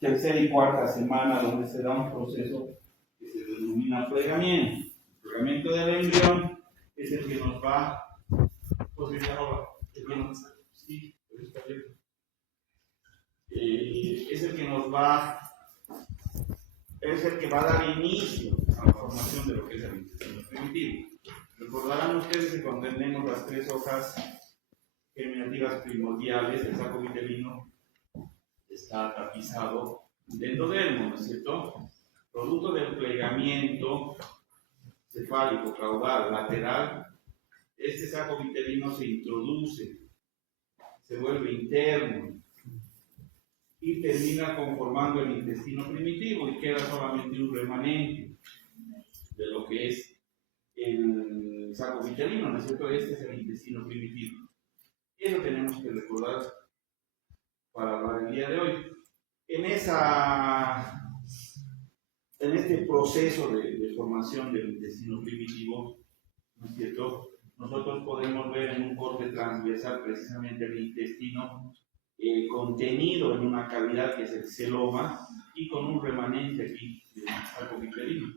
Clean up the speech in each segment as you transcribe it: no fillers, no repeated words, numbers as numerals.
tercera y cuarta semana, donde se da un proceso que se denomina plegamiento. El plegamiento del embrión es el que nos va, sí, está bien. Es el que nos va, es el que va a dar inicio a la formación de lo que es el intestino primitivo. Recordarán ustedes que cuando tenemos las tres hojas germinativas primordiales, el saco vitelino está tapizado de endodermo, ¿no es cierto? Producto del plegamiento cefálico, caudal, lateral, este saco vitelino se introduce, se vuelve interno y termina conformando el intestino primitivo y queda solamente un remanente de lo que es el saco vitelino, ¿no es cierto? Este es el intestino primitivo. Eso tenemos que recordar para hablar el día de hoy. En este proceso de formación del intestino primitivo, ¿no es cierto? Nosotros podemos ver en un corte transversal precisamente el intestino contenido en una cavidad que es el celoma y con un remanente aquí del saco vitelino.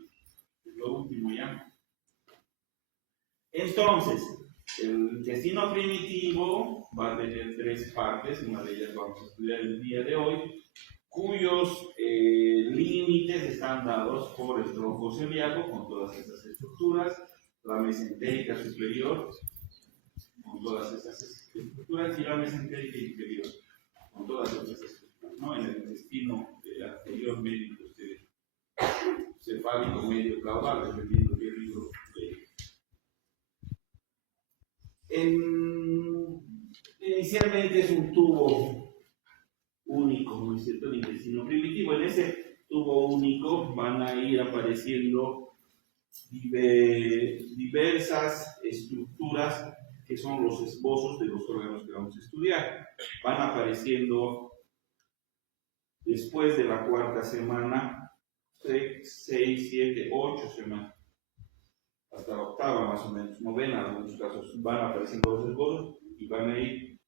Es lo último ya. Entonces, el intestino primitivo va a tener tres partes, una de ellas vamos a estudiar el día de hoy, cuyos límites están dados por el tronco celíaco con todas estas estructuras, la mesentérica superior con todas estas estructuras y la mesentérica inferior con todas estas estructuras, ¿no? En el intestino anterior medio posterior, cefálico medio caudal, dependiendo del libro inicialmente es un tubo único, ¿no es cierto? El intestino primitivo. En ese tubo único van a ir apareciendo diversas estructuras que son los esbozos de los órganos que vamos a estudiar. Van apareciendo después de la cuarta semana, 6, 7, 8 semanas, hasta la octava más o menos, novena en algunos casos, van apareciendo los esbozos y van a ir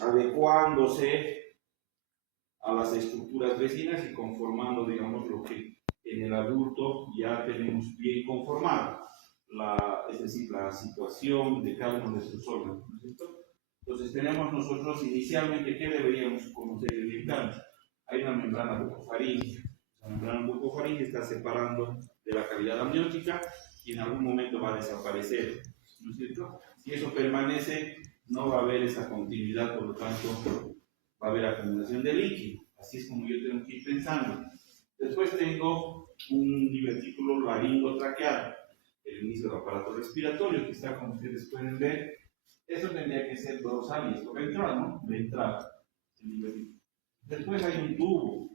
adecuándose a las estructuras vecinas y conformando, digamos, lo que en el adulto ya tenemos bien conformado, es decir, la situación de cada uno de estos órganos, ¿no es cierto? Entonces tenemos nosotros inicialmente, ¿qué deberíamos conocer y orientarnos? Hay una membrana bucofaríngea. La membrana bucofaríngea está separando de la cavidad amniótica y en algún momento va a desaparecer, ¿no es cierto? Si eso permanece, no va a haber esa continuidad, por lo tanto, va a haber acumulación de líquido. Así es como yo tengo que ir pensando. Después tengo un divertículo laringotraqueal, el inicio del aparato respiratorio, que está, como ustedes pueden ver. Eso tendría que ser dorsal y esto ventral, ¿no? Ventral. Después hay un tubo.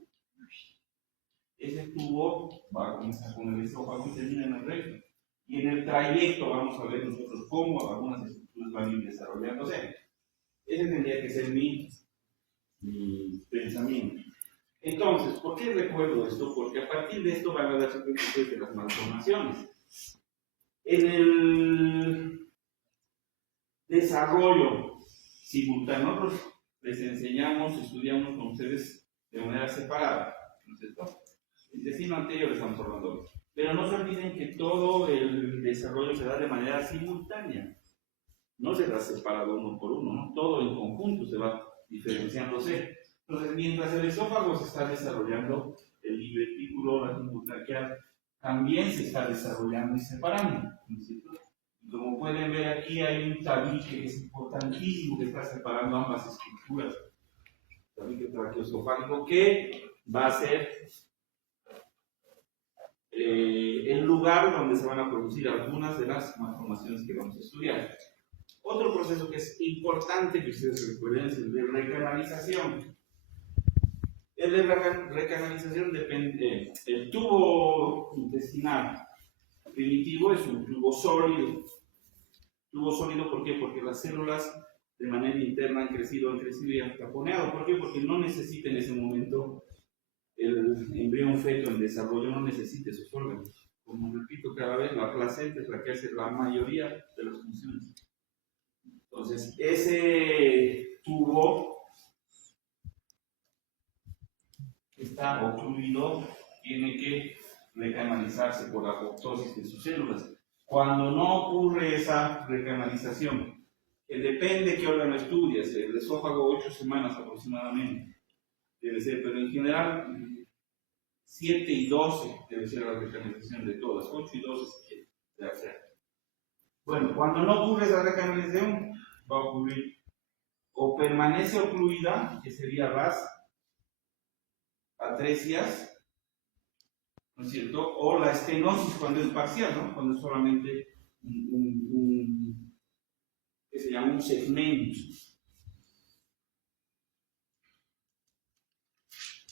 Ese tubo va a comenzar con el esófago y termina en el recto. Y en el trayecto vamos a ver nosotros cómo algunas estructuras van a ir desarrollándose. Ese tendría que ser mi pensamiento. Entonces, ¿por qué recuerdo esto? Porque a partir de esto van a darse cuenta de las malformaciones. En el desarrollo simultáneo, nosotros les enseñamos, estudiamos con ustedes de manera separada, ¿no es cierto? El intestino anterior estamos hablando. Pero no se olviden que todo el desarrollo se da de manera simultánea. No se da separado uno por uno, ¿no? Todo en conjunto se va diferenciándose. Entonces, mientras el esófago se está desarrollando, el divertículo laringotraqueal también se está desarrollando y separando, ¿no es cierto? Y como pueden ver aquí hay un tabique que es importantísimo que está separando ambas estructuras. Tabique traqueoesofágico que va a ser el lugar donde se van a producir algunas de las malformaciones que vamos a estudiar. Otro proceso que es importante que ustedes recuerden es el de recanalización. El de recanalización depende. El tubo intestinal primitivo es un tubo sólido. Tubo sólido, ¿por qué? Porque las células de manera interna han crecido y han taponeado. ¿Por qué? Porque no necesita en ese momento el embrión feto en desarrollo, no necesita esos órganos. Como repito cada vez, la placenta es la que hace la mayoría de las funciones. Entonces, ese tubo está ocluido, tiene que recanalizarse por la apoptosis de sus células. Cuando no ocurre esa recanalización, que depende qué órgano estudias, el esófago 8 semanas aproximadamente debe ser, pero en general 7 y 12 debe ser la recanalización de todas, 8 y 12 si quiere hacer. Bueno, cuando no ocurre esa recanalización, va a ocurrir o permanece ocluida, que sería las atresias, ¿no es cierto? O la estenosis cuando es parcial, ¿no? Cuando es solamente que se llama un segmento.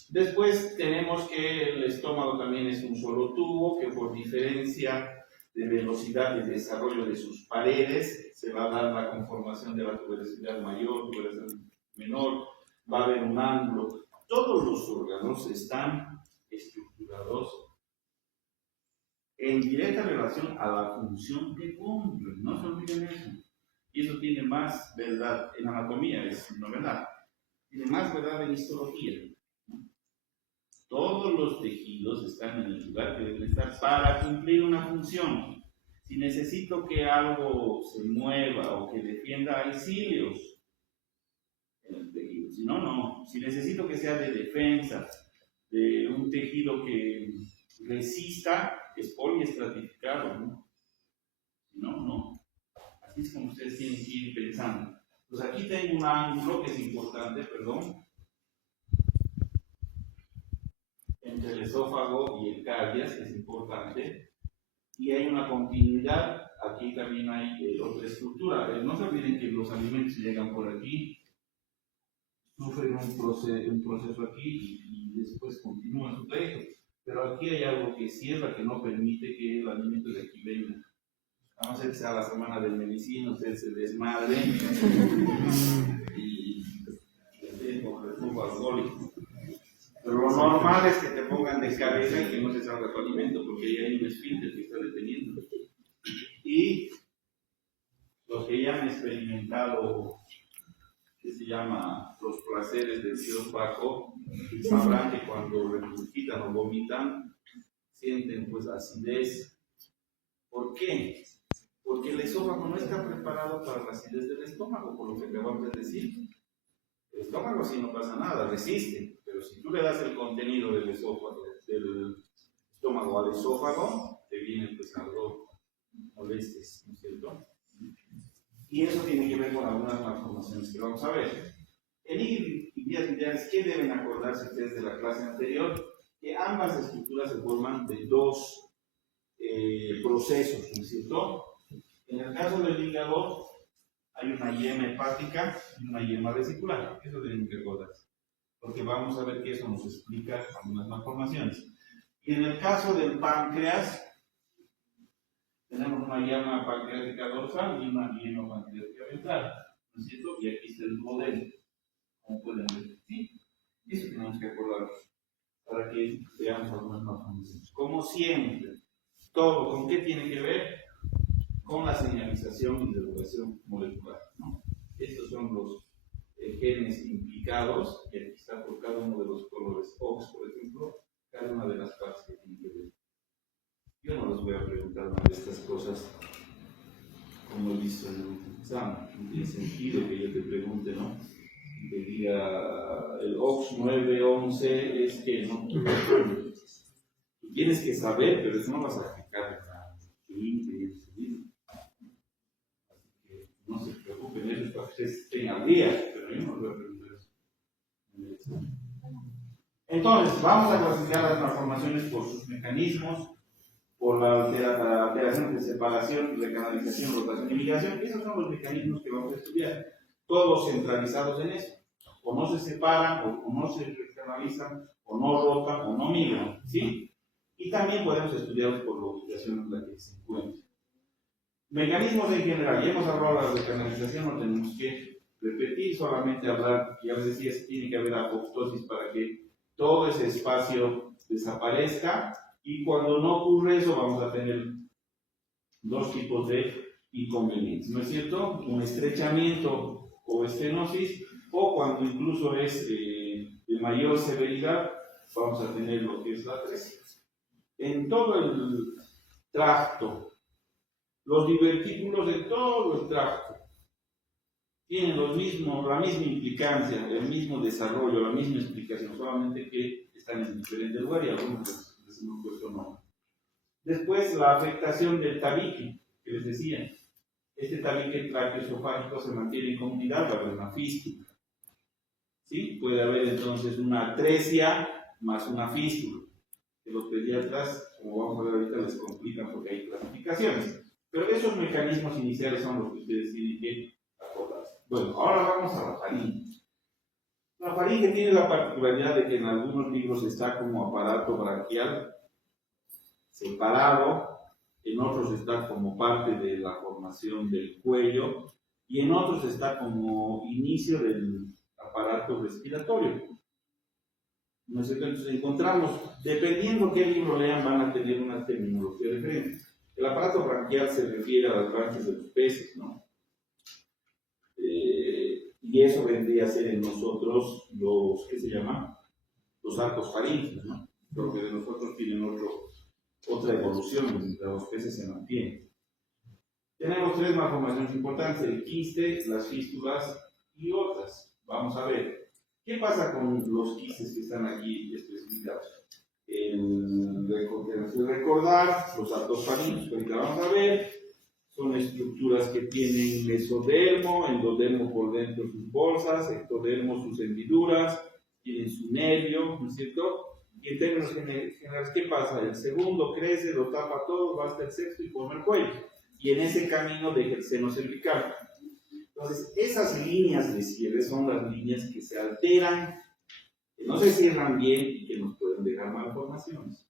Después tenemos que el estómago también es un solo tubo que por diferencia de velocidad de desarrollo de sus paredes se va a dar la conformación de la tuberosidad mayor, tuberosidad menor, va a haber un ángulo. Todos los órganos están estructurados en directa relación a la función que cumplen, no se olviden eso. Y eso tiene más verdad en anatomía, es una verdad. Tiene más verdad en histología. Todos los tejidos están en el lugar que deben estar para cumplir una función. Si necesito que algo se mueva o que defienda, hay cilios en el tejido. Si no, no. Si necesito que sea de defensa, de un tejido que resista, es poliestratificado, ¿no? Si no, no. Así es como ustedes tienen que ir pensando. Pues aquí tengo un ángulo que es importante, perdón, entre el esófago y el caries, que es importante, y hay una continuidad. Aquí también hay otra estructura. No se olviden que los alimentos llegan por aquí, sufren un proceso aquí y después continúan su trayecto. Pero aquí hay algo que cierra, que no permite que el alimento de aquí venga. Vamos a hacer que sea la semana del medicino, ustedes se desmadren y estén con reflujo alcohólico. Pero lo normal es que te pongan de cabeza y que no se salga tu alimento, porque ahí hay un esfínter que está deteniendo. Y los que ya han experimentado, que se llama los placeres del quirófano, sabrán que cuando regurgitan o vomitan, sienten pues acidez. ¿Por qué? Porque el esófago no está preparado para la acidez del estómago, por lo que acabamos de decir. El estómago sí no pasa nada, resiste, pero si tú le das el contenido del estómago al esófago, te vienen pues algo molestes, ¿no es cierto? Y eso tiene que ver con algunas malformaciones que vamos a ver. En y vías ideales, ¿qué deben acordarse ustedes de la clase anterior? Que ambas estructuras se forman de dos procesos, ¿no es cierto? En el caso del hígado, hay una yema hepática y una yema vesicular. Eso tienen que acordarse, porque vamos a ver que eso nos explica algunas malformaciones. Y en el caso del páncreas, tenemos una yema pancreática dorsal y una yema pancreática ventral, ¿no es cierto? Y aquí está el modelo, como pueden ver. ¿Sí? Eso tenemos que acordarnos para que veamos algunas malformaciones. Como siempre, todo, ¿con qué tiene que ver? Con la señalización y regulación molecular, ¿no? Estos son los genes implicados, que aquí está por cada uno de los colores OX, por ejemplo, cada una de las partes que tienen que ver. Yo no les voy a preguntar una de estas cosas como he visto en el último examen. No tiene sentido que yo te pregunte, ¿no? Te diga el OX 911 es que no. Tú tienes que saber, pero eso no vas a aplicar en su vida. No se preocupen, eso es para que ustedes estén al día, pero yo no les voy a preguntar eso. Entonces, vamos a clasificar las malformaciones por sus mecanismos, por la alteración de separación, recanalización, rotación y migración. Esos son los mecanismos que vamos a estudiar, todos centralizados en eso. O no se separan, o no se recanalizan, o no rotan, o no migran, ¿sí? Y también podemos estudiarlos por la ubicación en la que se encuentran. Mecanismos en general, ya hemos hablado de la recanalización, no tenemos que repetir, solamente hablar, ya les decía, tiene que haber apoptosis para que todo ese espacio desaparezca, y cuando no ocurre eso vamos a tener dos tipos de inconvenientes, ¿no es cierto? Un estrechamiento o estenosis, o cuando incluso es de mayor severidad, vamos a tener lo que es la atresia. En todo el tracto, los divertículos de todo el tracto tienen la misma implicancia, el mismo desarrollo, la misma explicación, solamente que están en diferentes lugares y algunos les hemos puesto nombre. Después, la afectación del tabique, que les decía. Este tabique traqueoesofágico se mantiene en comunidad, va a haber una fístula. ¿Sí? Puede haber entonces una atresia más una fístula. Que los pediatras, como vamos a ver ahorita, les complican porque hay clasificaciones. Pero esos mecanismos iniciales son los que ustedes tienen que acordarse. Bueno, ahora vamos a la faringe. La faringe tiene la particularidad de que en algunos libros está como aparato branquial separado, en otros está como parte de la formación del cuello y en otros está como inicio del aparato respiratorio. Entonces encontramos, dependiendo qué libro lean, van a tener una terminología diferente. El aparato branquial se refiere a las branquias de los peces, ¿no? Y eso vendría a ser en nosotros los, ¿qué se llama? Los arcos faríngeos, ¿no? Pero que de nosotros tienen otra evolución, de los peces se mantienen. Tenemos tres malformaciones importantes: el quiste, las fístulas y otras. Vamos a ver. ¿Qué pasa con los quistes que están aquí especificados? Recordar los arcos faríngeos, que ahorita vamos a ver, son estructuras que tienen mesodermo, endodermo por dentro sus bolsas, ectodermo sus hendiduras, tienen su nervio, ¿no es cierto? Y en términos generales, ¿qué pasa? El segundo crece, lo tapa todo, va hasta el sexto y forma el cuello. Y en ese camino deja el seno cervical. Entonces, esas líneas de cierre son las líneas que se alteran, que no se cierran bien y que nos pueden dejar malformaciones.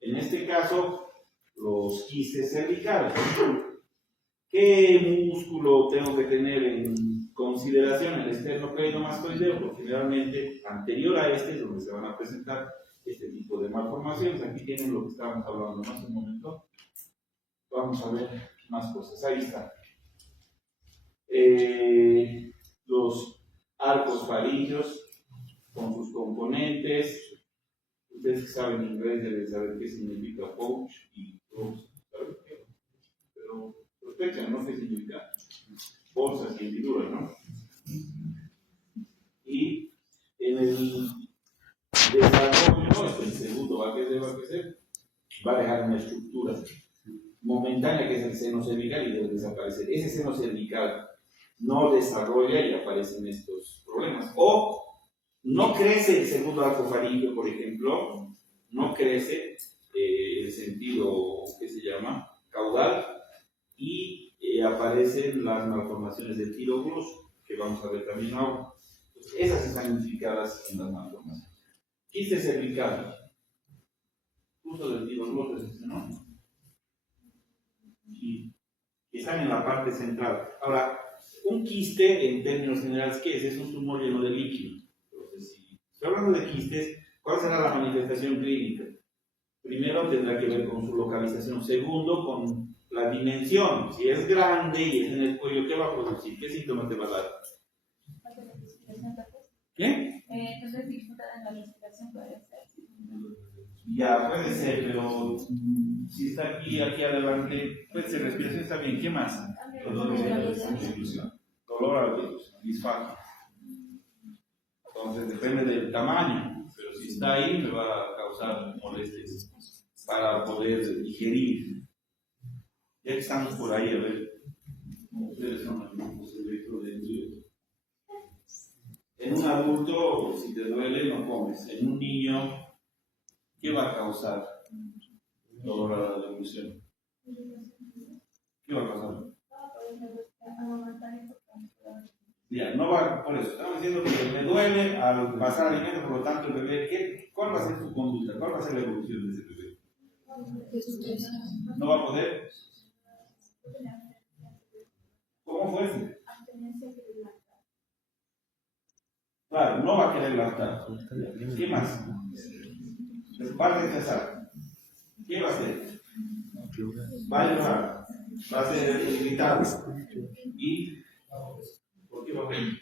En este caso, los quistes cervicales. ¿Qué músculo tengo que tener en consideración? El esternocleidomastoideo, porque generalmente anterior a este es donde se van a presentar este tipo de malformaciones. Aquí tienen lo que estábamos hablando hace un momento. Vamos a ver más cosas. Ahí está. Los arcos faríngeos con sus componentes. Ustedes que saben inglés deben saber qué significa pouch y close. Pero sospechan, ¿no? ¿Qué significa? Bolsas y hendiduras, ¿no? Y en el desarrollo, el segundo va a dejar una estructura momentánea que es el seno cervical y debe desaparecer. Ese seno cervical no desarrolla y aparecen estos problemas. O no crece el segundo arco faríngeo, por ejemplo, no crece el sentido que se llama caudal y aparecen las malformaciones del tirogloso, que vamos a ver también ahora. Entonces, esas están identificadas en las malformaciones. Quiste cervical, justo del tirogloso es este, ¿no? Y están en la parte central. Ahora, un quiste, en términos generales, ¿qué es? Es un tumor lleno de líquido. Entonces, si estoy hablando de quistes, ¿cuál será la manifestación clínica? Primero, tendrá que ver con su localización. Segundo, con la dimensión. Si es grande y es en el cuello, ¿qué va a producir? ¿Qué síntomas te va a dar? ¿Qué? Entonces, dificultad en la respiración puede ser. Ya, puede ser, pero si está aquí adelante, puede ser respiración, está bien. ¿Qué más? Dolor a la deglución. Dolor a la deglución, disfagia. Entonces, depende del tamaño, pero si está ahí, me va a causar molestias para poder digerir. Ya que estamos por ahí, a ver, ustedes son los mismos electrodentrios. En un adulto, si te duele, no comes. En un niño, ¿qué va a causar dolor a la deglución? ¿Qué va a causar? Ya, no va, por eso, estamos diciendo que me duele al pasar alimento, por lo tanto el bebé, ¿cuál va a ser su conducta? ¿Cuál va a ser la evolución de ese bebé? ¿No va a poder? ¿Cómo fue? Claro, no va a querer lactar. ¿Qué más? Va a rechazar. ¿Qué va a hacer? Va a llorar. Va a ser irritable. ¿Y por qué va a querer?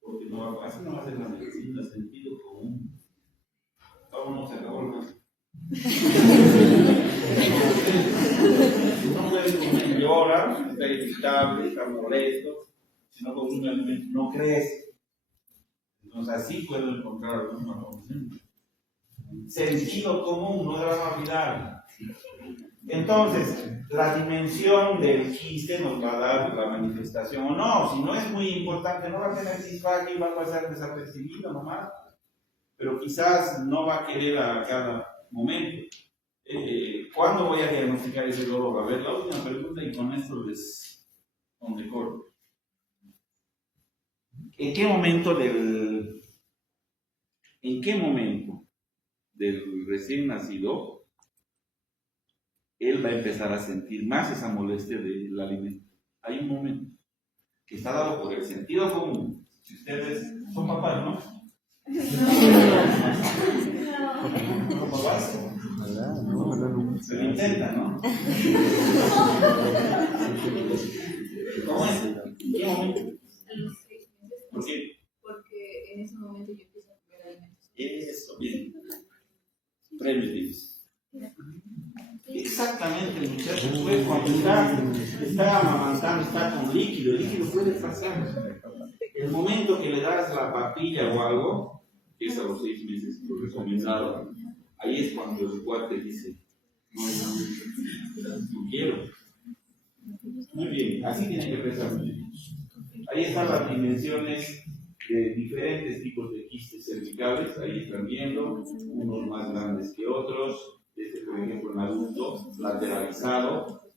Porque no así no va a ser la medicina, sentido común. Vámonos, se acabó el caso. No puedes comer, llora, está irritable, está molesto, si no consume alimento, no crece. Entonces así puedo encontrar alguna solución. Sentido común, no gramática. Entonces, la dimensión del quiste nos va a dar la manifestación o no. Si no es muy importante, no va a tener disfagia y va a pasar desapercibido nomás. Pero quizás no va a querer a cada momento. ¿Cuándo voy a diagnosticar ese dolor? A ver, la última pregunta y con esto les corto. ¿En qué momento del recién nacido él va a empezar a sentir más esa molestia del alimento? Hay un momento que está dado por el sentido común. Si ustedes son papás, ¿no? ¿Son papás? Se lo intentan, ¿no? ¿Cómo es? ¿En qué momento? A los 6 meses. ¿Por qué? Porque en ese momento yo empiezo a comer alimentos. Eso, bien. Premios. Exactamente, el muchacho puede, cuando está amamantando, está con líquido, el líquido puede pasar. El momento que le das la papilla o algo, que es a los 6 meses, lo recomendado, ahí es cuando el cuate dice, no quiero. Muy bien, así tiene que pensar. Ahí están las dimensiones de diferentes tipos de quistes cervicales, ahí están viendo, unos más grandes que otros. Este, por ejemplo, en adulto, lateralizado,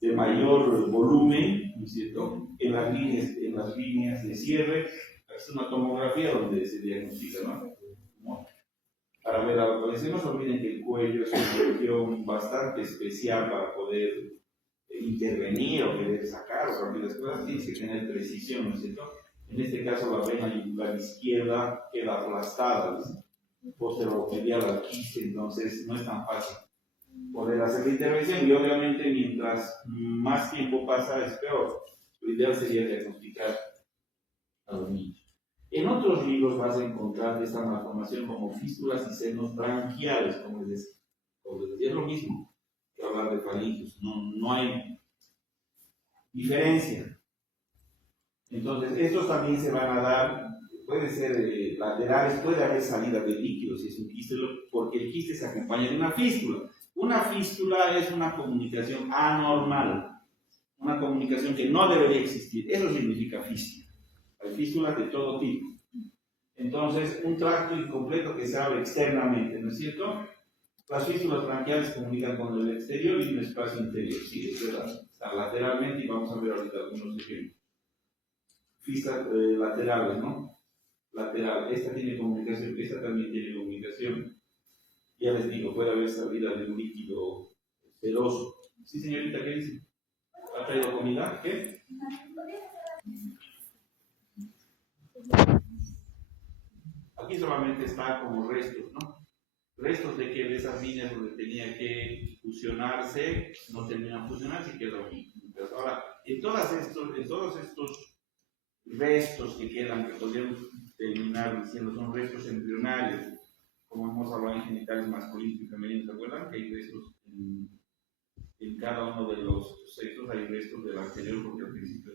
de mayor volumen, ¿no es cierto? En las líneas de cierre, es una tomografía donde se diagnostica, ¿no? Para ver la localización, no se olviden que el cuello es una región bastante especial para poder intervenir o querer sacar, o porque las cosas tienen que tener precisión, ¿no es cierto? En este caso, la vena yugular izquierda queda aplastada, posteromedial al quiste, entonces no es tan fácil poder hacer la intervención y obviamente mientras más tiempo pasa es peor. Lo ideal sería diagnosticar a los niños. En otros libros vas a encontrar esta malformación como fístulas y senos branquiales, como les decía, es lo mismo que hablar de faringios, no hay diferencia. Entonces estos también se van a dar. Pueden ser laterales, puede haber salida de líquido si es un quiste, porque el quiste se acompaña de una fístula. Una fístula es una comunicación anormal, una comunicación que no debería existir. Eso significa fístula. Hay fístulas de todo tipo. Entonces, un tracto incompleto que se abre externamente, ¿no es cierto? Las fístulas branquiales comunican con el exterior y un espacio interior. Sí, es verdad. Están lateralmente y vamos a ver ahorita algunos ejemplos. Fístulas laterales, ¿no? Lateral, esta tiene comunicación, esta también tiene comunicación. Ya les digo, puede haber salida de un líquido seroso. Sí, señorita, ¿qué dice? ¿Ha traído comida? ¿Qué? Aquí solamente está como restos, ¿no? Restos de que de esas líneas donde tenía que fusionarse, no terminan de fusionarse y quedó aquí. Ahora, en todos estos restos que quedan, que podríamos terminar diciendo son restos embrionarios, como hemos hablado en genitales masculinos y femeninos, ¿se acuerdan? Que hay restos en cada uno de los sexos, hay restos del anterior, porque al principio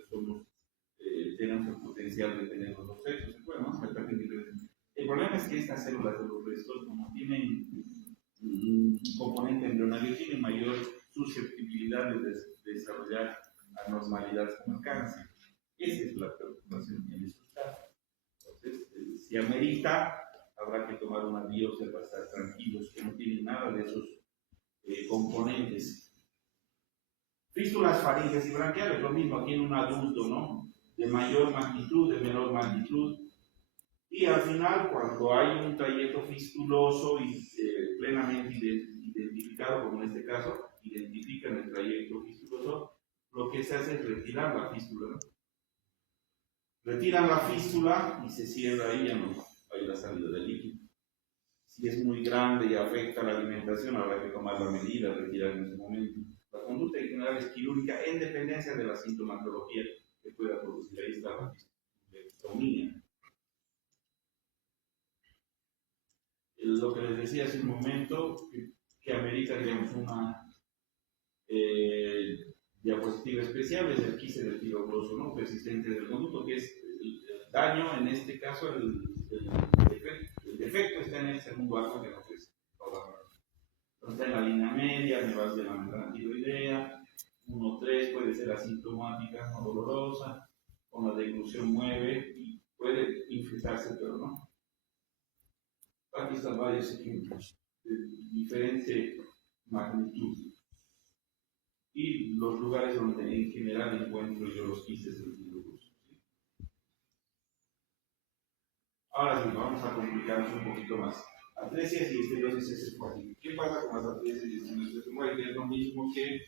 tenemos el potencial de tener los dos sexos, ¿se acuerdan? El problema es que estas células de los restos, como tienen un componente embrionario, tienen mayor susceptibilidad de desarrollar anormalidades como el cáncer. Esa es la preocupación en estos casos. Entonces, si amerita, habrá que tomar una biopsia para estar tranquilos, que no tienen nada de esos componentes. Fístulas faríngeas y branquiales, lo mismo aquí en un adulto, ¿no? De mayor magnitud, de menor magnitud. Y al final, cuando hay un trayecto fistuloso y plenamente identificado, como en este caso, identifican el trayecto fistuloso, lo que se hace es retirar la fístula, ¿no? Retiran la fístula y se cierra ahí, ya no hay la salida del líquido. Si es muy grande y afecta la alimentación, habrá que tomar la medida, retirar en ese momento. La conducta en general es quirúrgica en dependencia de la sintomatología que pueda producir. Ahí está la fístula. lo que les decía hace un momento, que amerita, digamos, una diapositiva especial, es el quiste del fibroso, ¿no? Persistente del conducto, que es el daño, en este caso, el defecto está en el segundo arco que nos es toda. Está en la línea media, me vas de la membrana tiroidea, 1-3 puede ser asintomática, no dolorosa, con la deglución mueve y puede infectarse, pero no. Aquí están varios ejemplos de diferente magnitud y los lugares donde en general encuentro yo los quistes del fibroso. Ahora sí, vamos a complicarnos un poquito más. Atresias y esterosis esofágica. ¿Qué pasa con las atresias y esterosis esofágica? Es lo mismo que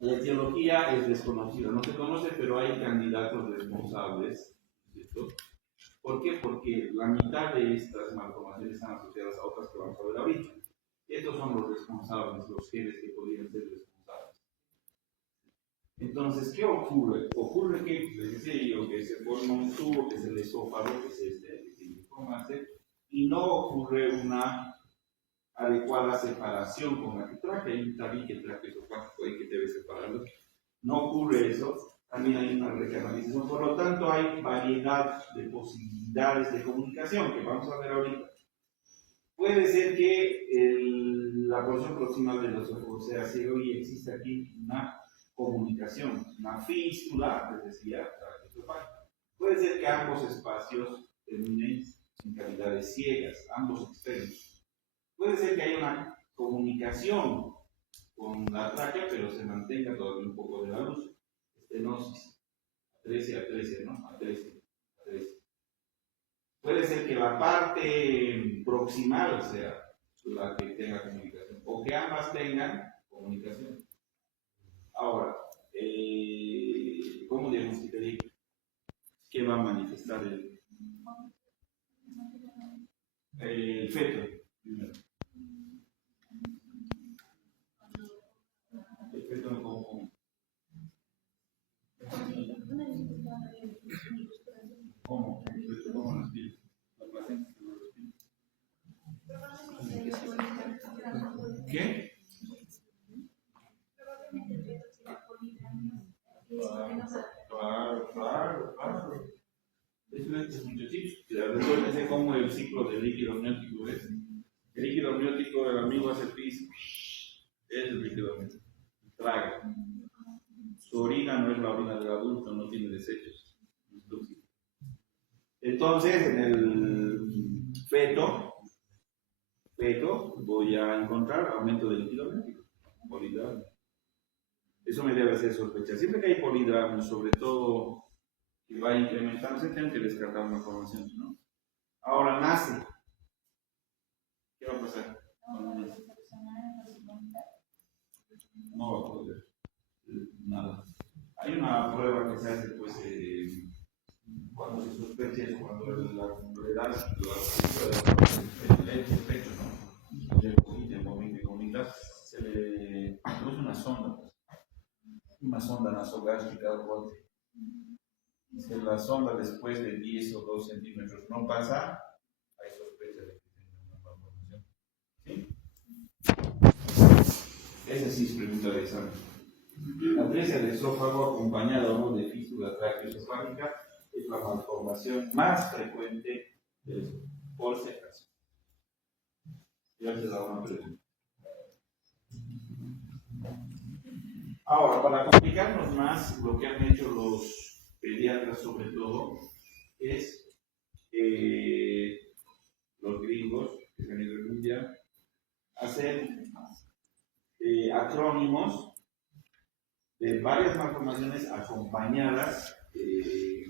la etiología es desconocida, no se conoce, pero hay candidatos responsables, ¿cierto? ¿Por qué? Porque la mitad de estas malformaciones están asociadas a otras que vamos a ver ahorita. Estos son los responsables, los genes que podrían ser responsables. Entonces, ¿qué ocurre? Ocurre que, les decía yo, que se forma un tubo, que es el esófago, que es este, que tiene que formarse, y no ocurre una adecuada separación con la que traje. Hay un tabique traqueosofágico ahí que debe separarlo. No ocurre eso. También hay una recanalización. Por lo tanto, hay variedad de posibilidades de comunicación que vamos a ver ahorita. Puede ser que la porción proximal del esófago sea ciego y existe aquí una comunicación, una fístula, les decía, traqueosofágica. Puede ser que ambos espacios terminen en cavidades ciegas, ambos extremos. Puede ser que haya una comunicación con la tráquea, pero se mantenga todavía un poco de la luz. Estenosis, atresia, ¿no? Atresia. Puede ser que la parte proximal sea la que tenga comunicación, o que ambas tengan comunicación. Ahora, ¿cómo diagnosticaría? ¿Qué va a manifestar el feto? Primero. El feto no como. ¿Cómo? ¿Cómo respira? La placenta se lo respira. ¿Qué? Claro. Eso es muchachos. Recuérdense cómo el ciclo del líquido amniótico es. El líquido amniótico, el amigo hace pis. Es el líquido amniótico. Traga. Su orina no es la orina del adulto, no tiene desechos. Entonces, en el feto voy a encontrar aumento del líquido amniótico, polidramio. Eso me debe hacer sospechar. Siempre que hay polidramio, sobre todo que va incrementándose, tengo que descartar una formación, ¿no? Ahora nace. ¿Qué va a pasar? No va a poder. Nada. Hay una prueba que se hace, pues, cuando se sospecha eso, cuando le das el pecho, ¿no? De gomitas, se le produce una sonda nasogástrica al bote. Si la sonda después de 10 o 2 centímetros no pasa, hay sospecha de que tenga una malformación. ¿Sí? Esa sí es pregunta de examen. Atresia del esófago acompañada o no de fístula traqueosofágica es la malformación más frecuente del esófago, por si acaso. Ya te da una pregunta. Ahora, para complicarnos más, lo que han hecho los pediatras sobre todo es los gringos, que a nivel mundial, hacer acrónimos de varias malformaciones acompañadas de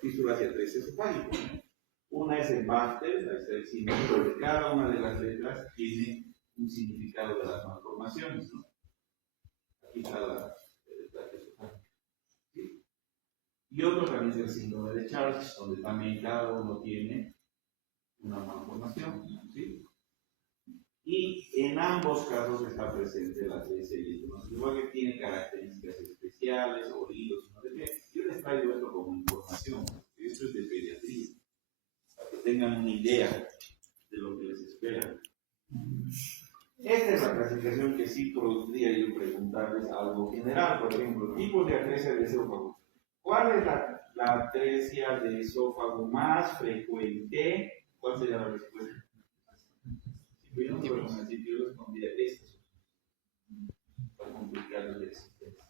fístulas y atresia esofágica. Una es el Baxter, el significado de cada una de las letras tiene un significado de las malformaciones, ¿no? Aquí está la esofágica. ¿Sí? Y otro también es el síndrome de Charles, donde también cada uno tiene una malformación, ¿sí? Y en ambos casos está presente la atresia y el igual que tiene características especiales, oídos, no de qué. tengan una idea de lo que les espera. Esta es la clasificación que sí podría yo preguntarles algo general. Por ejemplo, tipos de atresia de esófago. ¿Cuál es la atresia de esófago más frecuente? ¿Cuál sería la respuesta? Si yo respondía esto para complicar la existencia.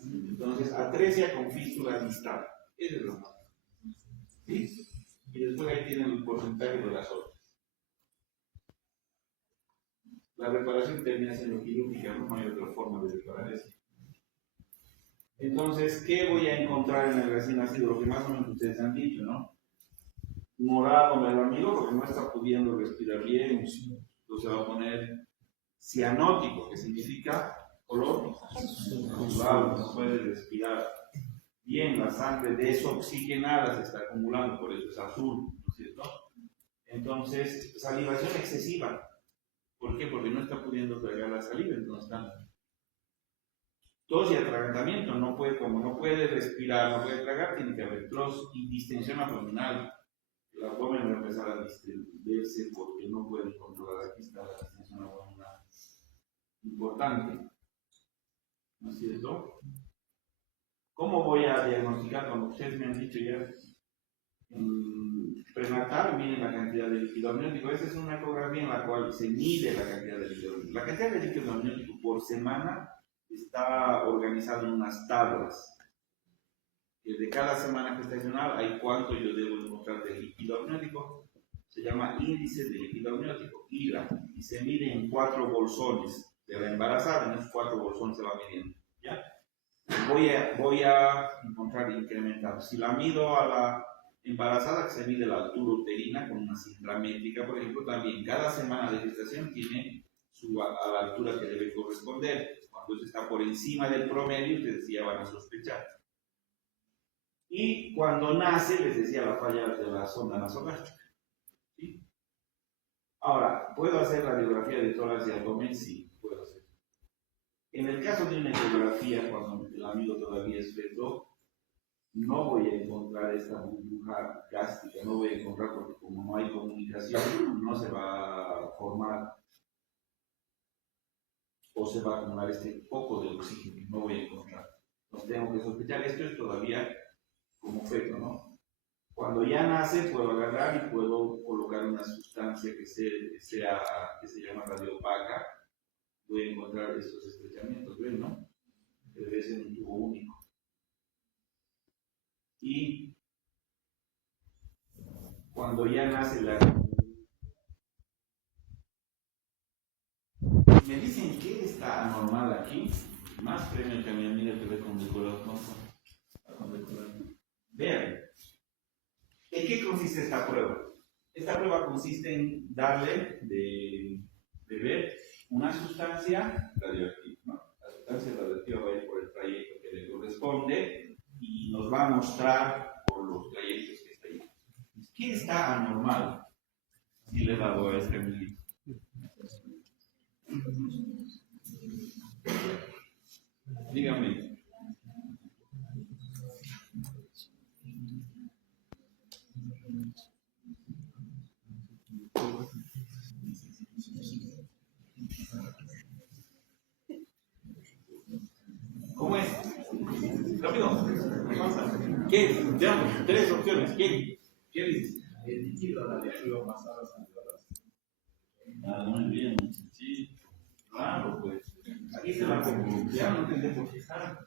Entonces, atresia con fístula distal. Ese es lo más. ¿Sí? Y después ahí tienen el porcentaje de las otras. La reparación termina siendo quirúrgica, no hay otra forma de reparar eso. Entonces, ¿qué voy a encontrar en el recién nacido? Lo que más o menos ustedes han dicho, ¿no? Morado, melamino, porque no está pudiendo respirar bien, entonces va a poner cianótico, que significa color azulado, no puede respirar bien, la sangre desoxigenada se está acumulando, por eso es azul, ¿no es cierto? Entonces, salivación excesiva. ¿Por qué? Porque no está pudiendo tragar la saliva, entonces está tos y atragantamiento, no puede, como no puede respirar, no puede tragar, tiene que haber tos y distensión abdominal. El abdomen va a empezar a distenderse porque no puede controlar. Aquí está la distensión abdominal importante, ¿no es cierto? ¿Cómo voy a diagnosticar? Cuando ustedes me han dicho ya prenatal, miren la cantidad de líquido amniótico. Esa es una ecografía en la cual se mide la cantidad de líquido amniótico. La cantidad de líquido amniótico por semana está organizado en unas tablas. De cada semana gestacional hay cuánto yo debo encontrar de líquido amniótico. Se llama índice de líquido amniótico, ILA, y se mide en 4 bolsones de la embarazada. En esos 4 bolsones se va midiendo. ¿Ya? Voy a encontrar incrementado. Si la mido a la embarazada, que se mide la altura uterina con una cinta métrica, por ejemplo, también cada semana de gestación tiene a la altura que debe corresponder. Cuando eso está por encima del promedio, ustedes ya van a sospechar. Y cuando nace, les decía la falla de la sonda nasogástrica. ¿Sí? Ahora, ¿puedo hacer radiografía de tórax y abdomen? Sí, puedo hacer. En el caso de una ecografía, cuando el amigo todavía es feto, no voy a encontrar esta burbuja gástrica, no voy a encontrar porque como no hay comunicación, no se va a formar o se va a acumular este poco de oxígeno, no voy a encontrar. Entonces tengo que sospechar, esto es todavía como feto, ¿no? Cuando ya nace puedo agarrar y puedo colocar una sustancia que se llama radiopaca. Voy a encontrar estos estrechamientos, ¿ven, no? Que debe ser un tubo único. Y cuando ya nace me dicen que está anormal aquí, más premio que a mi amiga que ve con decorado, ¿no? Vean, ¿en qué consiste esta prueba? Esta prueba consiste en darle de beber una sustancia radioactiva, ¿no? La sustancia radioactiva va a ir por el trayecto que le corresponde y nos va a mostrar por los trayectos que está ahí. ¿Qué está anormal? Si le he dado a este amiguito. Dígame. ¿Cómo es? Rápido. ¿Qué es? Veamos, 3 opciones. ¿Qué dices? El líquido radiactivo pasado a las horas. Ah, muy bien. Sí, claro, pues. Aquí se va como, ya no entendés por qué está.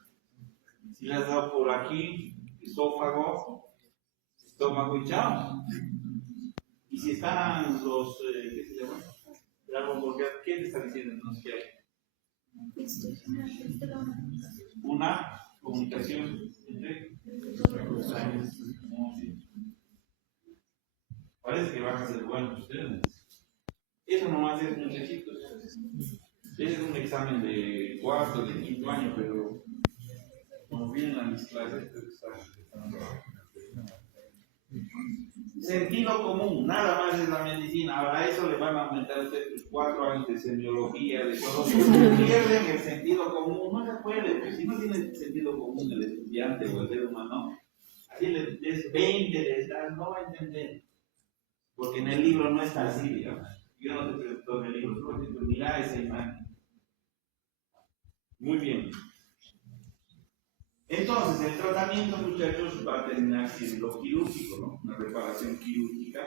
Si le has dado por aquí, esófago, estómago y chao. Y si están los, ¿qué se llama? ¿Qué te está diciendo entonces que hay? Una comunicación entre. Parece que van a ser buenos ustedes. Eso nomás es muchachitos. Ese es un examen de 4º, de 5º año, pero como vienen a mis clases, sentido común, nada más es la medicina. Ahora a eso le van a aumentar ustedes 4 años de semiología, de todo. Pierden el sentido común, no se puede. Pues, si no tiene sentido común el estudiante o el ser humano, así les des 20, les das, no va a entender. Porque en el libro no está así, digamos. Yo no te presento en el libro, solo te digo, mira esa imagen. Muy bien. Entonces, el tratamiento, muchachos, va a terminar siendo quirúrgico, ¿no? Una reparación quirúrgica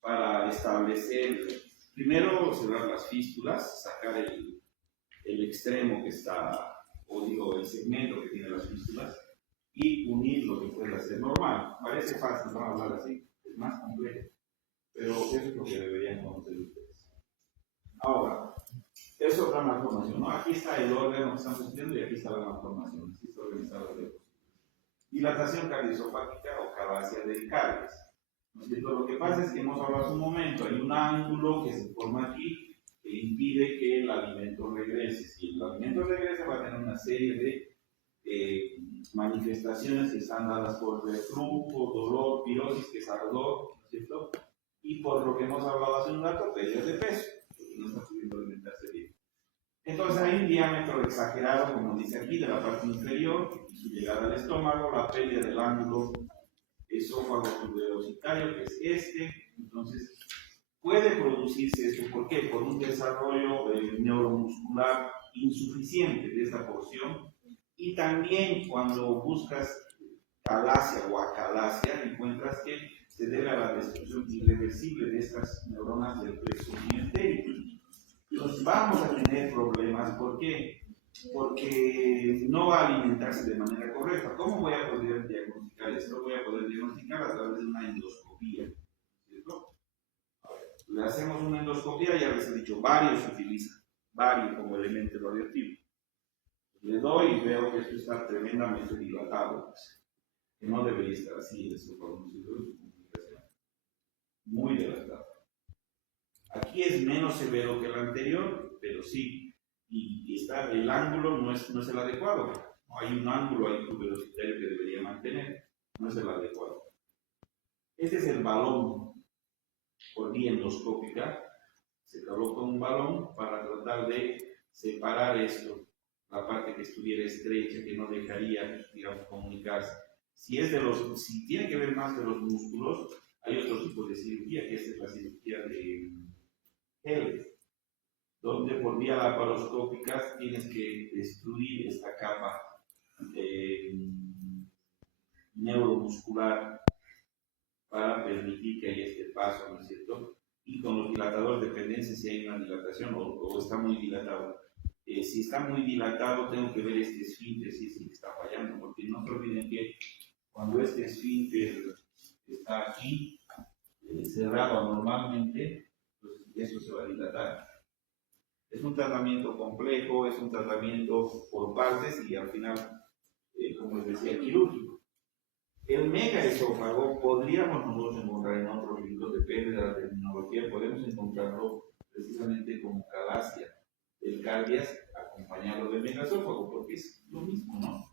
para establecer, primero cerrar las fístulas, sacar el extremo que está, o digo, el segmento que tiene las fístulas, y unir lo que puede ser normal. Parece fácil, no hablar así, es más complejo, pero eso es lo que deberían conocer ustedes. Ahora, es otra malformación, ¿no? Aquí está el órgano que estamos estudiando y aquí está la malformación, así está organizado el órgano. Dilatación cardioesofágica o calasia del cardias. ¿No es cierto? Lo que pasa es que hemos hablado hace un momento, hay un ángulo que se forma aquí que impide que el alimento regrese. Si el alimento regresa va a tener una serie de manifestaciones que están dadas por reflujo, dolor, pirosis, que es ardor, ¿no es cierto? Y por lo que hemos hablado hace un rato, pérdida de peso, porque no está pudiendo alimentarse bien. Entonces hay un diámetro exagerado, como dice aquí, de la parte inferior, su llegada al estómago, la pérdida del ángulo esófago tuberositario, que es este. Entonces puede producirse esto, ¿por qué? Por un desarrollo neuromuscular insuficiente de esta porción, y también cuando buscas calasia o acalasia, encuentras que se debe a la destrucción irreversible de estas neuronas del plexo mientérico. Entonces vamos a tener problemas, ¿por qué? Porque no va a alimentarse de manera correcta. ¿Cómo voy a poder diagnosticar esto? Voy a poder diagnosticar a través de una endoscopía, ¿cierto? A ver, le hacemos una endoscopía, ya les he dicho, varios se utilizan, varios como elemento radioactivo. Le doy y veo que esto está tremendamente dilatado, pues, que no debería estar así, eso por un ciclo de comunicación. Muy dilatado. Aquí es menos severo que el anterior, pero sí, y está, el ángulo no es el adecuado. No hay un ángulo ahí tuberositario que debería mantener, no es el adecuado. Este es el balón por vía endoscópica. Se coloca un balón para tratar de separar esto, la parte que estuviera estrecha, que no dejaría, digamos, comunicarse. Si tiene que ver más de los músculos, hay otro tipo de cirugía, que es la cirugía de Hell, donde por vía laparoscópica tienes que destruir esta capa neuromuscular para permitir que haya este paso, ¿no es cierto? Y con los dilatadores dependen si hay una dilatación o está muy dilatado. Si está muy dilatado, tengo que ver este esfínter si es el que está fallando, porque no se olviden que cuando este esfínter está aquí, cerrado anormalmente, pues eso se va a dilatar. Es un tratamiento complejo, es un tratamiento por partes y al final, como les decía, quirúrgico. El megaesófago podríamos nosotros encontrar en otros libros, depende de la terminología, podemos encontrarlo precisamente como calasia del cardias acompañado del megaesófago, porque es lo mismo, ¿no?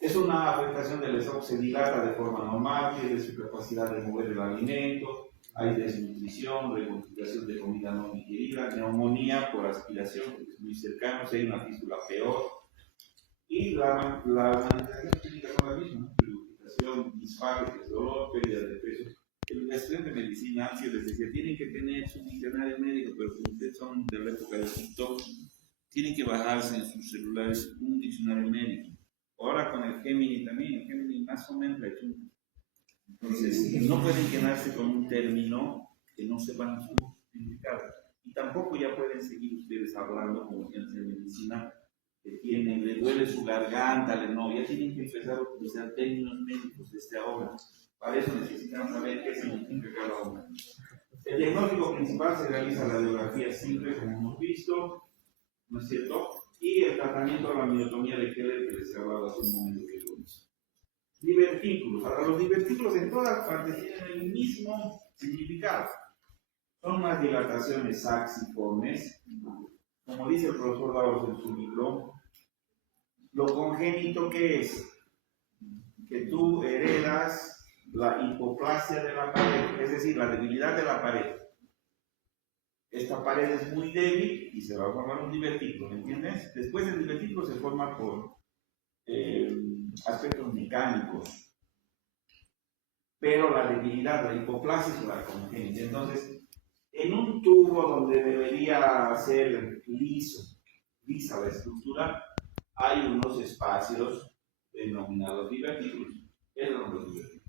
Es una afectación del esófago, se dilata de forma normal, pierde su capacidad de mover el alimento, hay desnutrición, regurgitación de comida no digerida, neumonía por aspiración, porque es muy cercano, si hay una fístula peor, y la manifestación clínica son las mismas, regurgitación, disfagia, dolor, pérdida de peso. El estudiante de medicina antes les decía, tienen que tener su diccionario médico, pero como ustedes son de la época de TikTok, tienen que bajarse en sus celulares un diccionario médico. Ahora con el Gemini también, el Gemini más o menos la hecho. Entonces, no pueden quedarse con un término que no sepan su significado. Y tampoco ya pueden seguir ustedes hablando como gente de medicina que le duele su garganta, no, ya tienen que empezar a utilizar términos médicos desde ahora. Para eso necesitan saber qué significa cada uno. El diagnóstico principal se realiza en la radiografía simple, como hemos visto, ¿no es cierto? Y el tratamiento de la miotomía de Keller, que les he hablado hace un momento que lo hizo. Divertículos. Ahora, los divertículos en todas partes tienen el mismo significado. Son unas dilataciones saxiformes, como dice el profesor Davos en su libro. Lo congénito, ¿qué es? Que tú heredas la hipoplasia de la pared, es decir, la debilidad de la pared. Esta pared es muy débil y se va a formar un divertículo, ¿me entiendes? Después el divertículo se forma por aspectos mecánicos. pero la debilidad, la hipoplasia es la congénita. Entonces, en un tubo donde debería ser lisa la estructura, hay unos espacios denominados divertículos. Esos son los divertículos.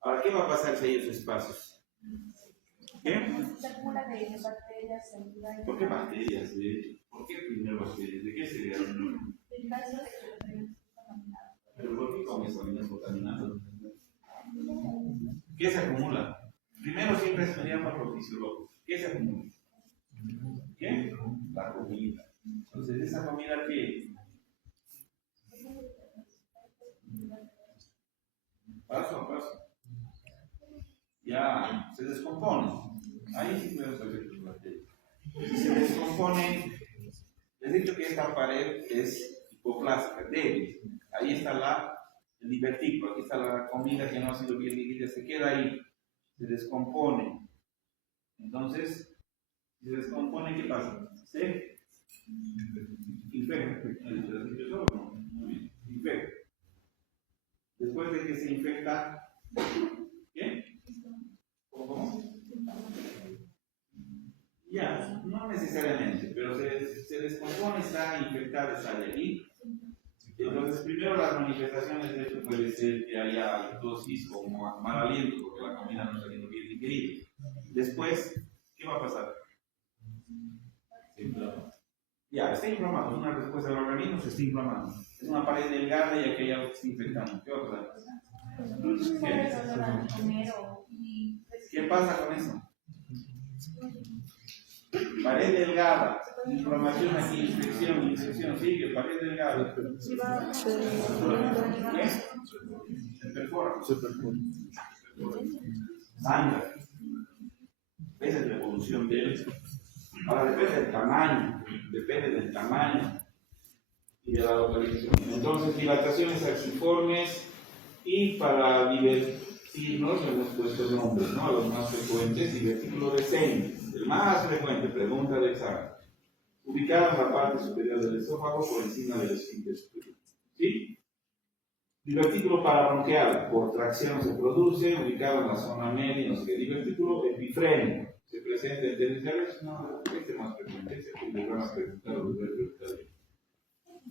Ahora, ¿qué va a pasar si hay esos espacios? ¿Qué? Se acumula de bacterias, ¿Por qué bacterias? ¿Por qué primero bacterias? ¿De qué se crean? en caso de que los alimentos estén contaminados. ¿Pero por qué comes alimentos contaminados? ¿Qué se acumula? Primero siempre estudiamos lo fisiológico. ¿Qué se acumula? ¿Qué? La comida. Entonces, ¿esa comida qué? Paso a paso. Ya se descompone. Ahí sí podemos saber las bacterias. Si se descompone, les he dicho que esta pared es hipoplástica, débil. Ahí está el divertículo, aquí está la comida que no ha sido bien digerida, se queda ahí, se descompone. Entonces, si se descompone, ¿qué pasa? Se infecta. Infecta. Después de que se infecta, ¿qué? ¿Cómo? Ya, no necesariamente, pero se descompone, está infectada, sale ahí. Entonces, primero las manifestaciones de esto puede ser que haya halitosis o mal aliento, porque la comida no está siendo bien digerida. Después, ¿qué va a pasar? Ya, está inflamado, es una respuesta del organismo, se está inflamando. Es una pared delgada y aquí hay algo que está infectando. ¿Qué va a pasar? ¿Qué pasa con eso? Pared delgada, inflamación aquí, infección, sigue, pared delgada. ¿Qué? Se perfora. Sangra. Esa es la evolución de él. Ahora depende del tamaño y de la localización. Entonces, dilataciones axiformes, y para divertirnos hemos puesto nombres, ¿no? A los más frecuentes, divertículo decente, el más frecuente, pregunta de examen. Ubicado en la parte superior del esófago por encima del esfínter superior. ¿Sí? Divertículo parabronquial, por tracción se produce, ubicado en la zona media, no sé qué. Divertículo epifrénico, se presenta en terciarios, no, este más frecuente, este le van a preguntar o le voy a preguntar.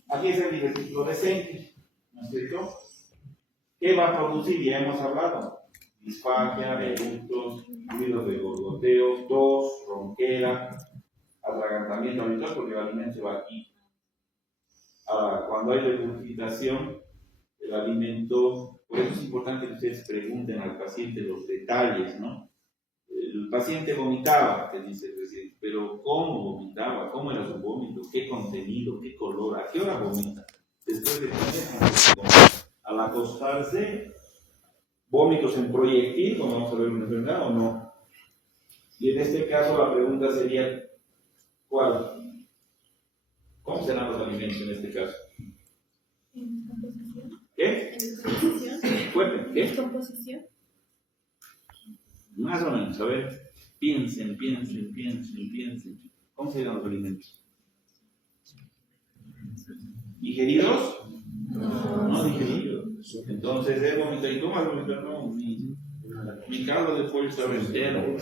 Aquí es el divertículo decente, ¿no es cierto? ¿Qué va a producir? Ya hemos hablado. Disfagia, eructos, ruidos de gorgoteo, tos, ronquera, atragantamiento habitual porque el alimento se va aquí. Cuando hay regurgitación, el alimento, por eso es importante que ustedes pregunten al paciente los detalles, ¿no? El paciente vomitaba, te dice el residente, pero ¿cómo vomitaba? ¿Cómo era su vómito? ¿Qué contenido? ¿Qué color? ¿A qué hora vomita? Después de comer, al acostarse, vómitos en proyectil, como vamos a ver una enfermedad o no. Y en este caso la pregunta sería, ¿cuál? ¿Cómo serán los alimentos en este caso? ¿En composición? ¿Qué? ¿En descomposición? Fuerte. ¿Qué? ¿Descomposición? Más o menos, a ver, piensen. ¿Cómo serán los alimentos? ¿Digeridos? No digeridos. Entonces, ¿es vómito? ¿Y cómo has vomitado? No, mi caldo de pollo estaba entero.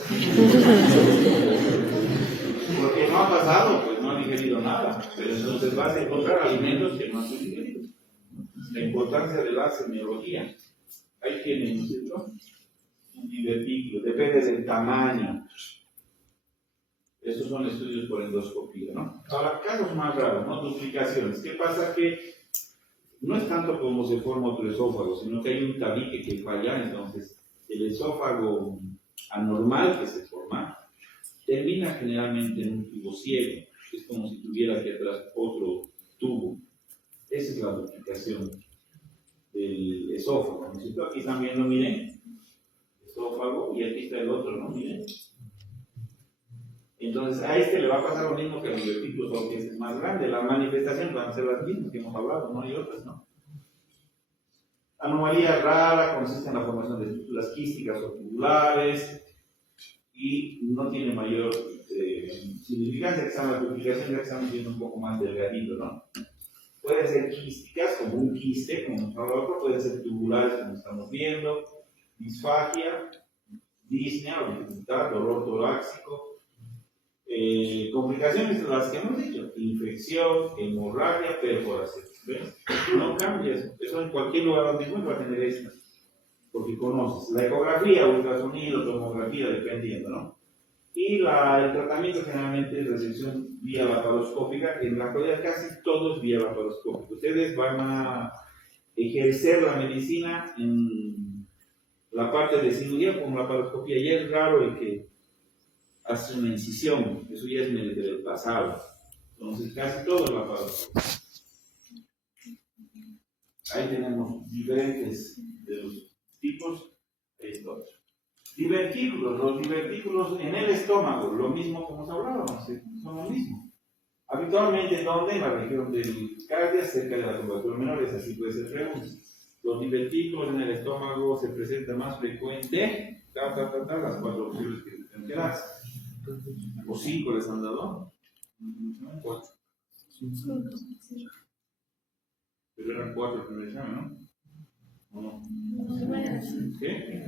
Porque no ha pasado, pues no ha digerido nada. Pero entonces vas a encontrar alimentos que no han sido digeridos. La importancia de la semiología. Ahí tienen, ¿no es cierto? Un divertículo, depende del tamaño. Estos son estudios por endoscopía, ¿no? Ahora, casos más raros, ¿no? Duplicaciones. ¿Qué pasa? Que no es tanto como se forma otro esófago, sino que hay un tabique que falla, entonces el esófago anormal que se forma termina generalmente en un tubo ciego. Es como si tuviera aquí atrás otro tubo. Esa es la duplicación del esófago. ¿No es cierto? Aquí están viendo, miren, esófago, y aquí está el otro, ¿no? Miren. Entonces, a este le va a pasar lo mismo que a los divertículos, aunque es más grande. Las manifestaciones van a ser las mismas que hemos hablado, no hay otras, ¿no? Anomalía rara consiste en la formación de estructuras quísticas o tubulares y no tiene mayor significancia, que sea la duplicación, ya que estamos viendo un poco más delgadito, ¿no? Pueden ser quísticas, como un quiste, como nos habla otro, pueden ser tubulares, como estamos viendo. disfagia, disnea o dificultad, dolor torácico, complicaciones de las que hemos dicho, infección, hemorragia, perforación. ¿Ves? No cambia eso. Eso en cualquier lugar donde encuentres va a tener esto, porque conoces. La ecografía, ultrasonido, tomografía, dependiendo, ¿no? Y el tratamiento generalmente es resección vía laparoscópica, en la actualidad casi todos vía laparoscópica. Ustedes van a ejercer la medicina en la parte de cirugía con laparoscopía. Ya es raro el que hace una incisión, eso ya es del pasado. Entonces casi todo es laparoscopia. Ahí tenemos diferentes de los tipos. Estos. Divertículos, los divertículos en el estómago, lo mismo como se hablaba, son lo mismo. Habitualmente, ¿dónde? En la región del cardia, cerca de la curvatura menor, es así puede ser pregunta. Los divertículos en el estómago se presentan más frecuente, las 4 opciones que se tienen que dar. O 5 les han dado. 4. Pero eran 4 en el examen, ¿no? ¿O no? ¿Qué?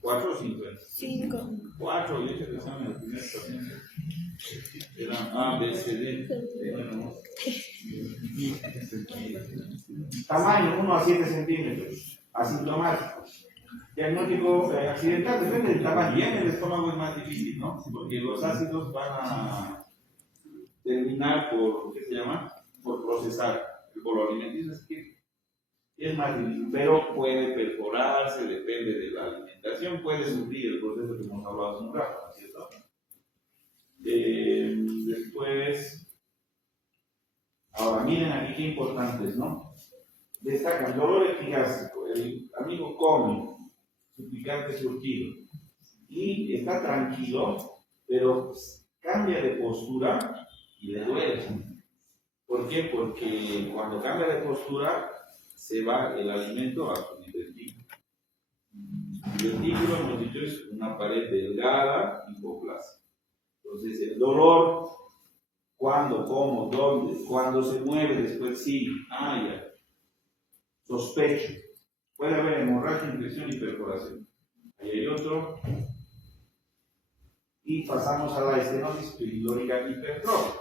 4 o 5. 5. 4, yo hice el examen del primer paciente. Eran A, B, C, D. Bueno, tamaño 1 a 7 centímetros. Asintomático. Diagnóstico accidental, depende del tamaño. Y en el estómago es más difícil, ¿no? Porque los ácidos van a terminar por, ¿qué se llama? Por procesar el bolo alimenticio. Así que es más difícil, pero puede perforarse, depende de la alimentación, puede sufrir el proceso que hemos hablado hace un rato, ¿no es cierto? Después, ahora miren aquí qué importantes, ¿no? Destacan dolor epigástrico, el amigo come su picante surtido y está tranquilo, pero cambia de postura y le duele. ¿Por qué? Porque cuando cambia de postura se va el alimento a su divertículo. El divertículo, hemos dicho, es una pared delgada hipoplásica. Entonces, el dolor, cuándo, cómo, dónde, cuando se mueve, después sí, ya. Sospecho. Puede haber hemorragia, infección y perforación. Ahí hay otro. Y pasamos a la estenosis pilórica hipertrófica.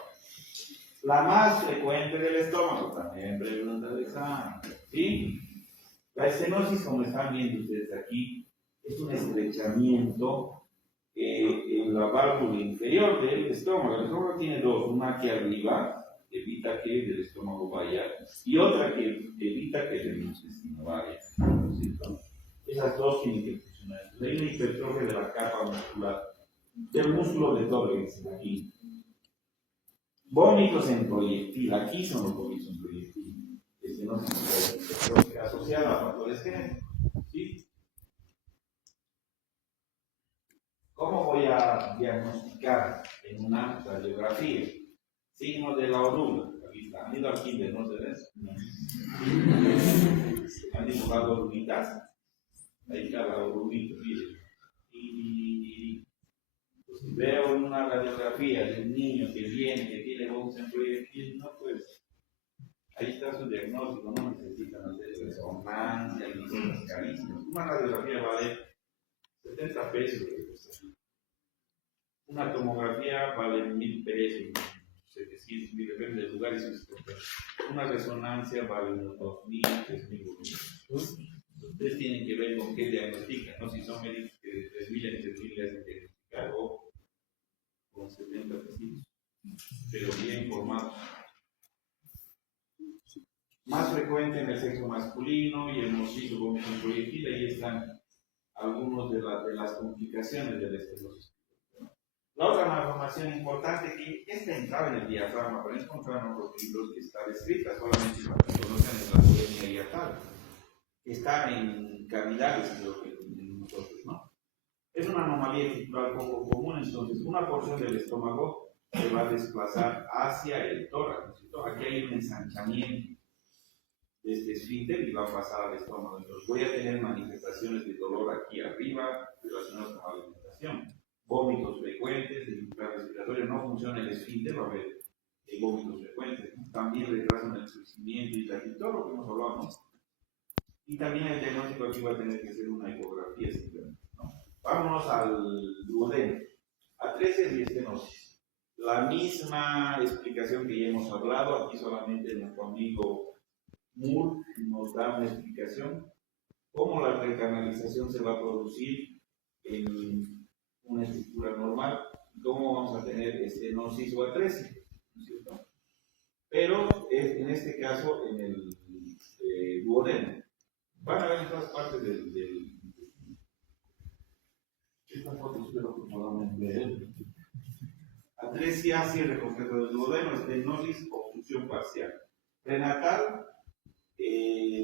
La más frecuente del estómago, también pregunta de examen. ¿Sí? La estenosis, como están viendo ustedes aquí, es un estrechamiento en la válvula inferior del estómago. El estómago tiene dos, una que arriba evita que el estómago vaya y otra que evita que el intestino vaya. ¿Cierto? Esas dos tienen que funcionar. Hay una hipertrofia de la capa muscular, del músculo de tórax, aquí. Vómitos en proyectil, aquí son los vómitos en proyectil. Estenosis asociada a factores genéticos. ¿Sí? ¿Cómo voy a diagnosticar en una radiografía? Signos de la orula. Aquí está. ¿Han ido al kinder? ¿No se ve? ¿Han dibujado orulitas? Ahí está la orulita, miren. Y pues, veo en una radiografía de un niño que viene, que tiene vómitos en proyectil, no, pues ahí está su diagnóstico, no necesitan hacer resonancia ni cosas carísimas. Una radiografía vale 70 pesos. Una tomografía vale 1,000 pesos, 700, depende del lugar y sus cosas. Una resonancia vale unos 2,000, 3,000 euros. Ustedes tienen que ver con qué diagnostican, ¿no? Si son médicos que de 3,000 en 3,000 le hacen diagnosticar o con 70 pesos, pero bien formados. Más frecuente en el sexo masculino y hemos visto como en proyectil, ahí están algunos de las complicaciones de la estenosis. La otra malformación importante que esta entraba en el diafragma, pero encontraron otros libros que está descrita, solamente para que conozcan en la polemia hiatal, que está en cavidades, lo que en nosotros, ¿no? Es una anomalía estructural poco común, entonces una porción del estómago se va a desplazar hacia el tórax, ¿no? Aquí hay un ensanchamiento de este esfínter y va a pasar al estómago, entonces voy a tener manifestaciones de dolor aquí arriba relacionadas con la alimentación. Vómitos frecuentes, dificultad respiratoria, no funciona el esfínter, va a haber vómitos frecuentes, también retrasan el crecimiento y todo lo que hemos hablado, ¿no? Y también el diagnóstico aquí va a tener que ser una ecografía simplemente, ¿no? Vámonos al duodeno. Atresia y estenosis. La misma explicación que ya hemos hablado, aquí solamente nuestro amigo Moore nos da una explicación cómo la recanalización se va a producir en una estructura normal y cómo vamos a tener estenosis o atresia, ¿no es cierto? Pero en este caso en el duodeno. Van a ver en todas partes del estas fotos espero que podamos ver. Atresia, cierre completo del duodeno, estenosis, obstrucción parcial. Prenatal,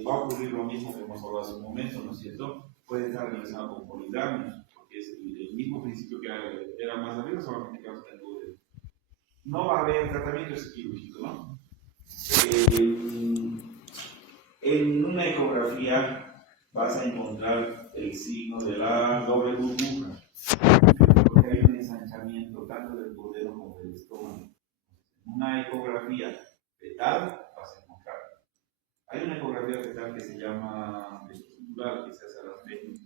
va a ocurrir lo mismo que hemos hablado hace un momento, ¿no es cierto? Puede estar relacionado con poligramios, porque es el mismo principio que era más arriba, solamente que vamos a tener duodeno. No va a haber tratamiento quirúrgico, ¿no? En una ecografía vas a encontrar el signo de la doble burbuja, porque hay un ensanchamiento tanto del duodeno como del estómago. En una ecografía fetal vas a encontrar. Hay una ecografía fetal que se llama estructural, que se hace a las 20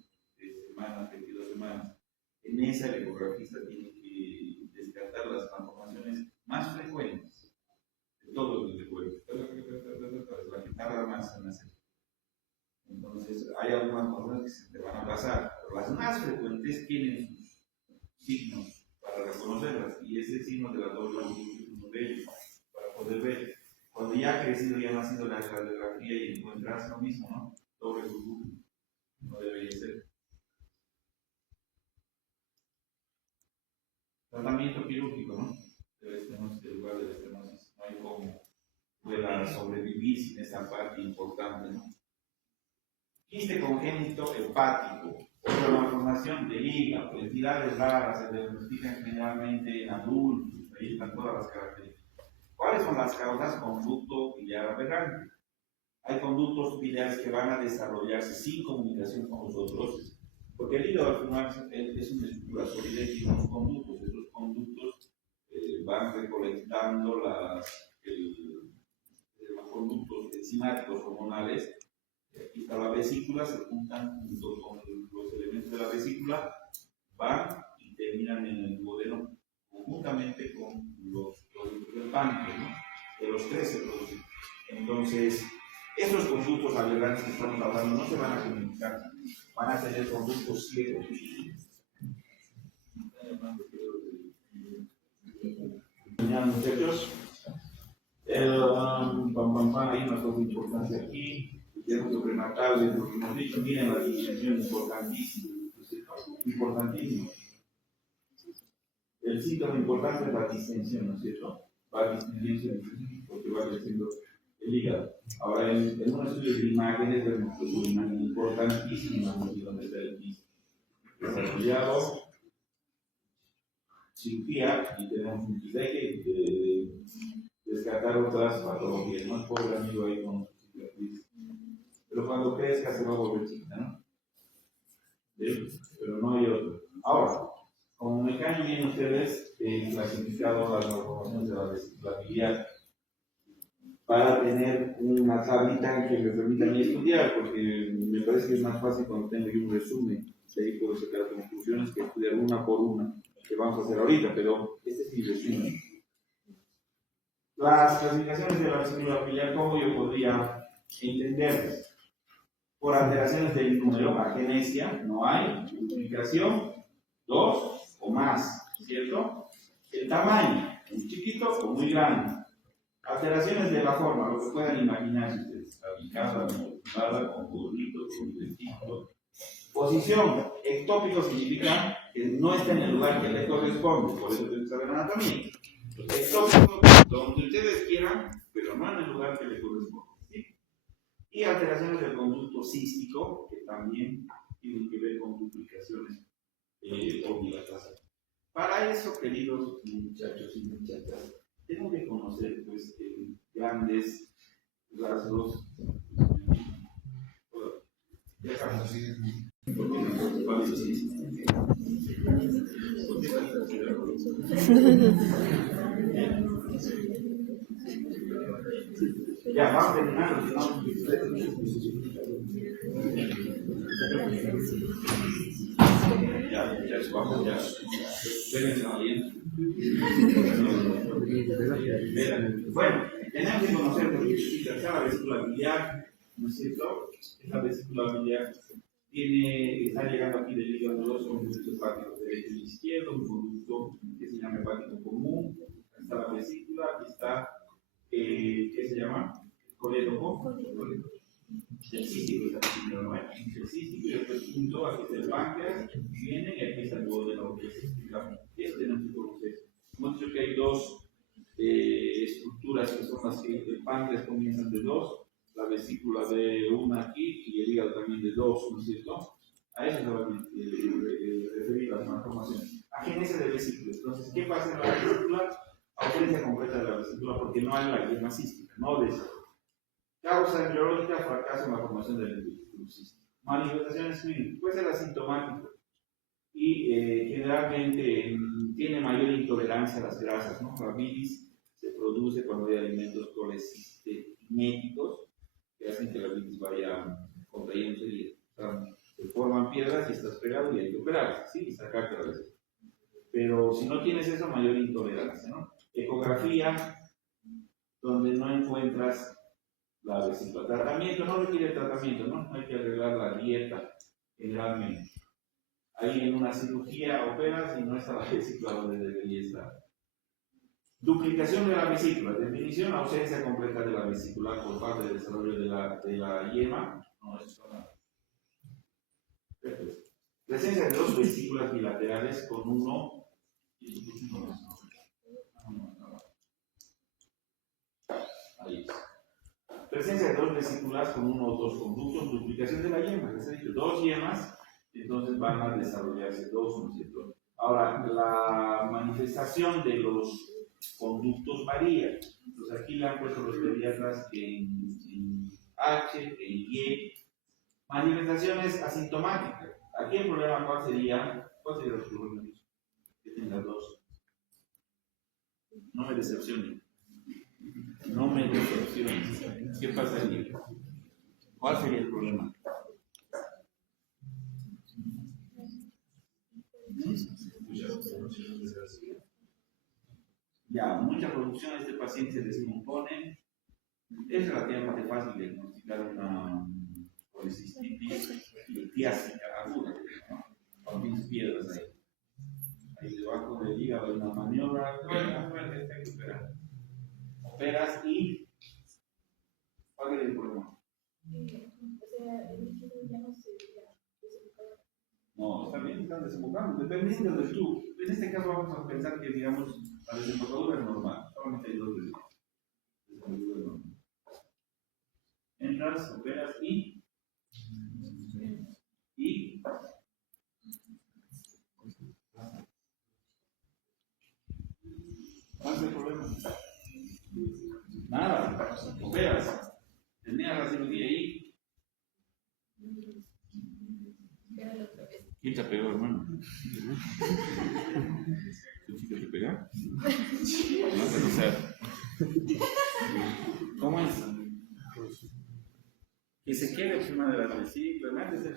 semanas, 22 semanas. En esa el ecografista tiene que descartar las malformaciones más frecuentes de todo el cuerpo, la que tarda más en hacer. Entonces, hay algunas cosas que se te van a pasar, pero las más frecuentes tienen sus signos para reconocerlas, y ese signo de la doble burbuja es uno de ellos, para poder ver. Cuando ya ha crecido y ha nacido la radiografía y encuentras lo mismo, ¿no? Doble burbuja, no debería ser. Tratamiento quirúrgico, ¿no? Del estenosis, del lugar del estenosis. No hay cómo pueda sobrevivir sin esa parte importante, ¿no? Quiste congénito hepático, otra malformación del hígado, entidades raras, se diagnostican generalmente en adultos, ahí están todas las características. ¿Cuáles son las causas? Conducto biliar aberrante. Hay conductos biliares que van a desarrollarse sin comunicación con nosotros, porque el hígado al final es una estructura sólida y tiene unos conductos. Esos conductos van recolectando los conductos enzimáticos hormonales. Aquí está la vesícula, se juntan junto con los elementos de la vesícula, van y terminan en el duodeno conjuntamente con los productos del páncreas, ¿no? De los tres se producen. Entonces, esos conductos aberrantes que estamos hablando no se van a comunicar, van a tener conductos ciegos. Muchachos, hay una cosa importante aquí. El diagnóstico prenatal es lo que hemos dicho. Miren la distinción importantísima. Importantísimo. El síntoma importante es la distensión, ¿no es cierto? Va a distensión porque va creciendo el hígado. Ahora, en un estudio de imágenes vemos una imagen importantísima aquí donde está el quiste desarrollado, cirugía, y tenemos un quiste. Hay que descartar otras patologías. No es pobre amigo ahí con su cicatriz. Pero cuando crezca se va a volver chiquita, ¿no? ¿Sí? Pero no hay otro. Ahora, como me caen bien ustedes, he clasificado las malformaciones de la vesícula biliar para tener una tablita que me permita a mí estudiar, porque me parece que es más fácil cuando tengo yo un resumen, de ahí puedo sacar conclusiones que estudiar una por una, que vamos a hacer ahorita, pero este es mi resumen. Las clasificaciones de la vesícula biliar, ¿cómo yo podría entenderlas? Por alteraciones del número, agenesia, no hay, duplicación, 2 o más, ¿cierto? El tamaño, muy chiquito o muy grande. Alteraciones de la forma, lo que puedan imaginar ustedes, aplicada, modulada, con burritos, con dentículo. Posición, ectópico significa que no está en el lugar que le corresponde, por eso tienen que saber anatomía. Ectópico, donde ustedes quieran, pero no en el lugar que le corresponde. ¿Sí? Y alteraciones del conducto cístico, que también tienen que ver con duplicaciones obligatorias. Para eso, queridos muchachos y muchachas, tengo que conocer pues, grandes rasgos. Ya, vamos terminando, si no. Ya es bajo, ya. Espérense bien. Bueno, tenemos que conocer por qué significa la vesícula biliar, ¿no es cierto? Esta vesícula biliar está llegando aquí del hígado grosso, un conducto hepático derecho y izquierdo, un conducto que se llama hepático común. Está la vesícula, aquí está, ¿qué se llama? Colédoco. El cístico está primero, ¿no? El cístico y después punto, aquí está el páncreas, viene y aquí está el duodeno, que es explicable. Eso tenemos que conocer. Hemos dicho que hay dos estructuras que son las que el páncreas comienzan de dos, la vesícula de una aquí y el hígado también de dos, ¿no es cierto? A eso se va a referir las malformaciones. Agénesis de vesícula. Entonces, ¿qué pasa en la vesícula? Ausencia completa de la vesícula porque no hay la yema cística, no vesícula. Causa embriológica, fracaso en la formación del vesículo cístico. Manifestaciones clínicas, puede ser asintomático y generalmente tiene mayor intolerancia a las grasas, ¿no? La bilis se produce cuando hay alimentos colecistiméticos que hacen que la bilis vaya contrayéndose y se forman piedras y estás pegado y hay que operarse, ¿sí? Y sacarte la vesícula. Pero si no tienes eso, mayor intolerancia, ¿no? Ecografía, donde no encuentras la vesícula. Tratamiento no requiere tratamiento, ¿no? Hay que arreglar la dieta generalmente. Ahí en una cirugía operas y no está la vesícula donde debería estar. Duplicación de la vesícula. Definición: ausencia completa de la vesícula por parte del desarrollo de la yema. No, eso está mal. Presencia de dos vesículas bilaterales con uno. Ahí está. Presencia de dos vesículas con uno o dos conductos, duplicación de la yema, les he dicho, dos yemas, entonces van a desarrollarse dos, ¿no es cierto? Ahora, la manifestación de los conductos varía. Entonces aquí le han puesto los pediatras en H, en Y. Manifestaciones asintomáticas. Aquí el problema, ¿cuál sería los problemas? Que tengas dos. No me decepcionen. No me decepciones. ¿Qué pasaría? ¿Cuál sería el problema? Ya, mucha producción, este paciente se descompone. Es relativamente fácil diagnosticar una policistitis litiásica aguda, ¿no? Con 10 piedras ahí. Ahí debajo del hígado hay una maniobra. Operas y ¿cuál es el problema? No, está bien, están desembocando, dependiendo del tubo. En este caso vamos a pensar que, digamos, la desembocadura es normal, solamente hay dos desembocadura. Entras, operas y ¿cuál es el problema? Nada, operas, tenías la cirugía ahí. ¿Quién te pegó, hermano? ¿Tu chica te pega? No sé, no sé. ¿Cómo es? Que se quede encima de la vesícula, nadie se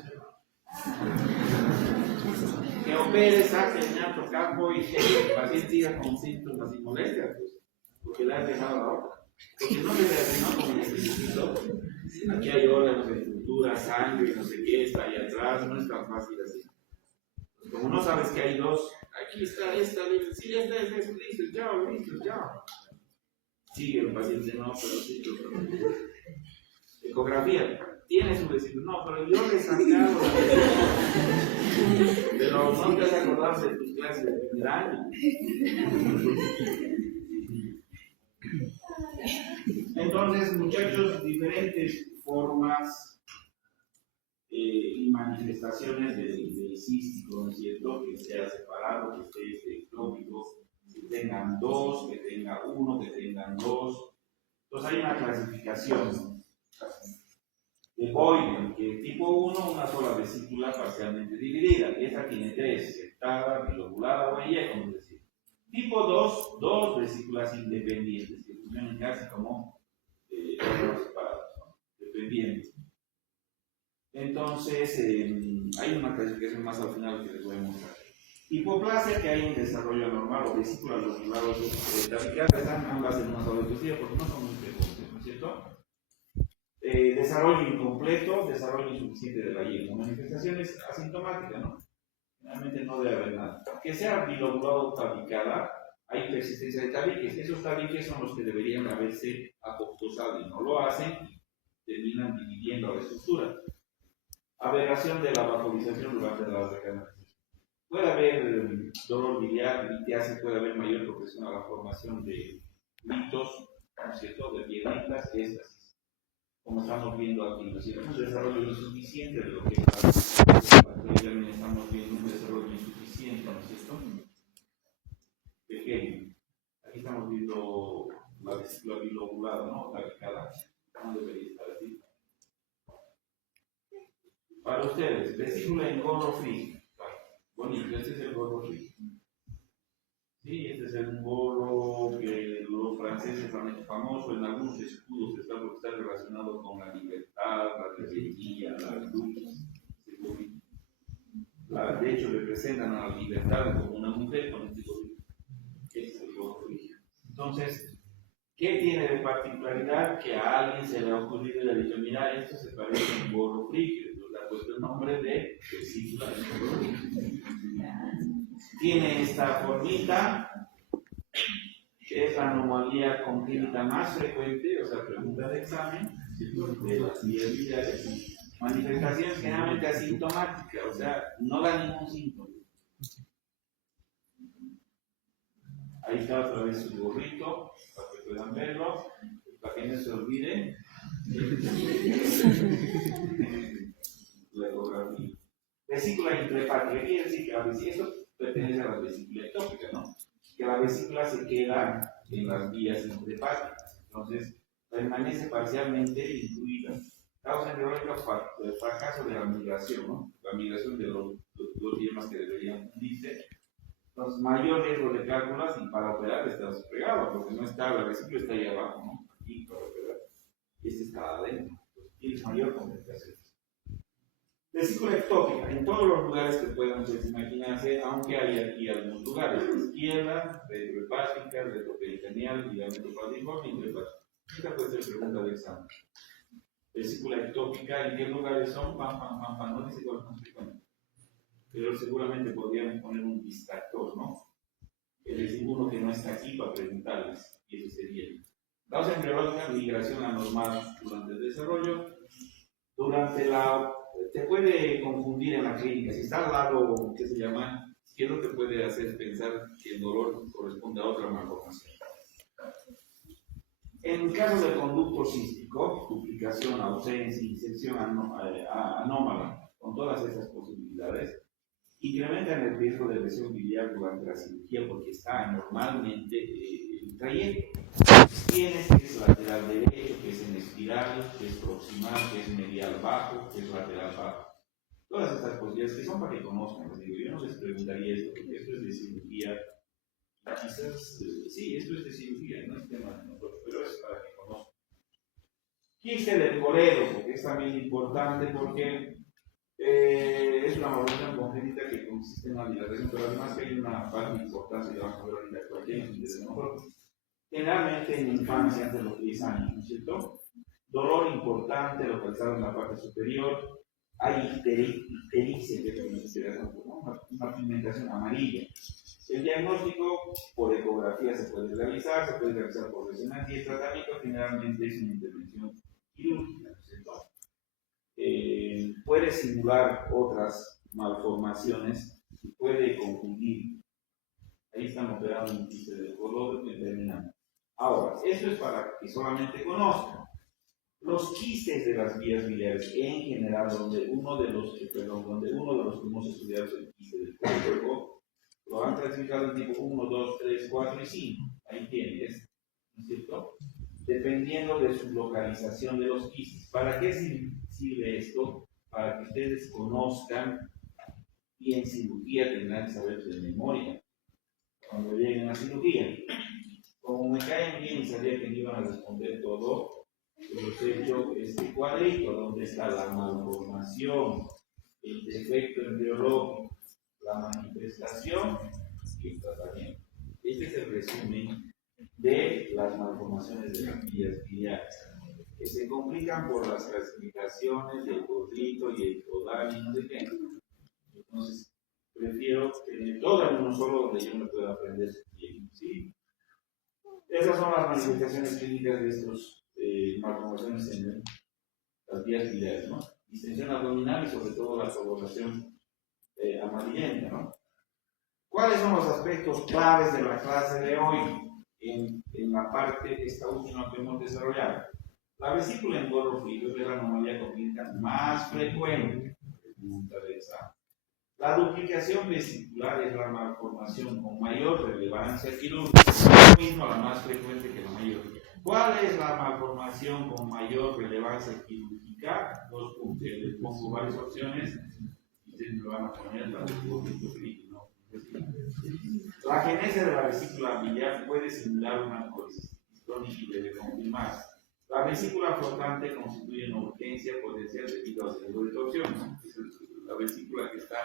que opere, saque el ñato campo y que el paciente siga con síntomas y molestias, pues, porque le has dejado la otra. Porque no se reaccionó con el espíritu. Aquí hay órganos de estructura, sangre, no sé qué, está ahí atrás, no es tan fácil así. Pues como no sabes que hay dos, aquí está esta, sí, esta es, listo, ya. Sigue el paciente, no, pero sí, ecografía, tiene su vesícula, no, pero yo le he sacado la vesícula. Pero no te vas a acordarse de tus clases de primer año. Entonces, muchachos, diferentes formas y manifestaciones del cístico, ¿no es cierto? Que sea separado, que esté ectópico, que tengan dos, que tenga uno, que tengan dos. Entonces hay una clasificación de Boyle, que tipo 1, una sola vesícula parcialmente dividida. Esta tiene tres, septada, bilobulada o ella, como decir. Tipo 2, dos vesículas independientes, que funcionan casi como órganos separados, ¿no? Dependiendo. Entonces, hay una clasificación más al final que les voy a mostrar. Hipoplasia, que hay en desarrollo anormal o vesícula lobular o tabical, están ambas en una sola estructura porque no son muy frecuentes, ¿no es cierto? Desarrollo incompleto, desarrollo insuficiente de la hiena. Manifestaciones asintomáticas, ¿no? Realmente no debe haber nada. Que sea bilobulado o tabicada, hay persistencia de tabiques. Esos tabiques son los que deberían haberse apoptosado y no lo hacen, terminan dividiendo la estructura. Aberración de la vaporización durante la recanalización. Puede haber dolor biliar, litiasis, puede haber mayor progresión a la formación de litos, ¿no es cierto?, de piedritas, estas, como estamos viendo aquí, ¿no es cierto? Un desarrollo insuficiente de lo que es la bacteria, estamos viendo un desarrollo insuficiente, ¿no es cierto? Pequeño. Aquí estamos viendo la vesícula bilobulada, ¿no? La picada, no debería estar así. Para ustedes, vesícula en gorro free. Bonito, este es el gorro free. Sí, este es el gorro que los franceses han hecho famoso. En algunos escudos está porque está relacionado con la libertad, la rebeldía, la luz. De hecho, representan a la libertad como una mujer con este gorro. Este es el gorro free. Entonces, ¿qué tiene de particularidad? Que a alguien se le ha ocurrido y le ha dicho, mira, esto se parece a un gorro free. Le ha puesto el nombre de vesícula de gorro free. Tiene esta formita, que es la anomalía congénita más frecuente, o sea, pregunta de examen, de las vías biliares. Manifestaciones generalmente asintomáticas, o sea, no da ningún síntoma. Ahí está otra vez su gorrito, para que puedan verlo, para que no se olvide. La ecografía. Vesícula intrahepática, quiere decir que la vesícula, esto pertenece a la vesícula ectópica, ¿no? Que la vesícula se queda en las vías intrahepáticas, entonces permanece parcialmente incluida. Causa embriológica, fracaso de la migración, ¿no? La migración de los yemas que deberían fundirse. Entonces, mayor riesgo de cálculas y para operar está pegado, porque no está, la vesícula está ahí abajo, ¿no? Aquí para operar. Y este está adentro. Entonces, tienes mayor complicación. Vesícula ectópica, en todos los lugares que puedan ustedes imaginarse, aunque hay aquí algunos lugares, izquierda, retrohepática, retroperitoneal, ligamento falciforme y intrahepática. Esta puede ser pregunta de examen. Vesícula ectópica, ¿en qué lugares son? No dice cuál son, pero seguramente podríamos poner un distractor, ¿no? Es decir, uno que no está aquí para preguntarles, y ese sería. Causa embriológica, migración anormal durante el desarrollo. Te puede confundir en la clínica. Si está al lado, ¿qué se llama? ¿Qué es lo que puede hacer pensar que el dolor corresponde a otra malformación? En caso de conducto cístico, duplicación, ausencia, infección anómala, con todas esas posibilidades, incrementan el riesgo de lesión biliar durante la cirugía porque está normalmente el trayecto. Tienes que es lateral derecho, que es en espiral, que es proximal, que es medial bajo, que es lateral bajo. Todas estas posibilidades que son para que conozcan. Les digo, yo no les preguntaría esto porque esto es de cirugía. Quizás, sí, esto es de cirugía, no es tema de nosotros, pero es para que conozcan. Quiste del coledo, porque es también importante porque es una malformación congénita que consiste en una dilatación, pero además que hay una parte importante que vamos a ver ahorita cualquier de nosotros. Generalmente en infancia, antes de los 10 años, ¿no es cierto? Dolor importante localizado en la parte superior. Hay ictericia, que es una pigmentación amarilla. El diagnóstico por ecografía se puede realizar por resonancia y el tratamiento generalmente es una intervención quirúrgica, ¿no es cierto? Puede simular otras malformaciones y puede confundir. Ahí están operando un quiste del color determinante. Ahora, esto es para que solamente conozcan. Los quistes de las vías biliares en general, donde uno de los que hemos estudiado es el quiste del cuerpo, lo han clasificado en tipo 1, 2, 3, 4 y 5. Ahí tienes, ¿no es cierto? Dependiendo de su localización de los quistes. ¿Para qué sirve esto? Para que ustedes conozcan y en cirugía tendrán que saber de memoria cuando lleguen a cirugía. Como me caen bien y sabía que me iban a responder todo, hemos hecho este cuadrito donde está la malformación, el defecto embriológico, la manifestación y el tratamiento. Este es el resumen de las malformaciones de las vías biliares, que se complican por las clasificaciones del gordito y el total y no sé qué. Entonces, prefiero tener todo en uno solo donde yo me pueda aprender bien, ¿sí? Esas son las manifestaciones clínicas de estos malformaciones en las vías biliares, ¿no? Distensión abdominal y sobre todo la coloración amarillenta, ¿no? ¿Cuáles son los aspectos claves de la clase de hoy en la parte, esta última que hemos desarrollado? La vesícula engorro fluido es la anomalía congénita más frecuente. Pregunta de esa. La duplicación vesicular es la malformación con mayor relevancia quirúrgica, lo mismo la más frecuente que la mayor. ¿Cuál es la malformación con mayor relevancia quirúrgica? Dos puntos. Les pongo varias opciones y ustedes me van a poner la de gordito frío, ¿no? La genesia de la vesícula biliar puede simular una colitis crónica y debe confirmarse. La vesícula flotante constituye una urgencia potencial debido a su torsión, ¿no? La vesícula que está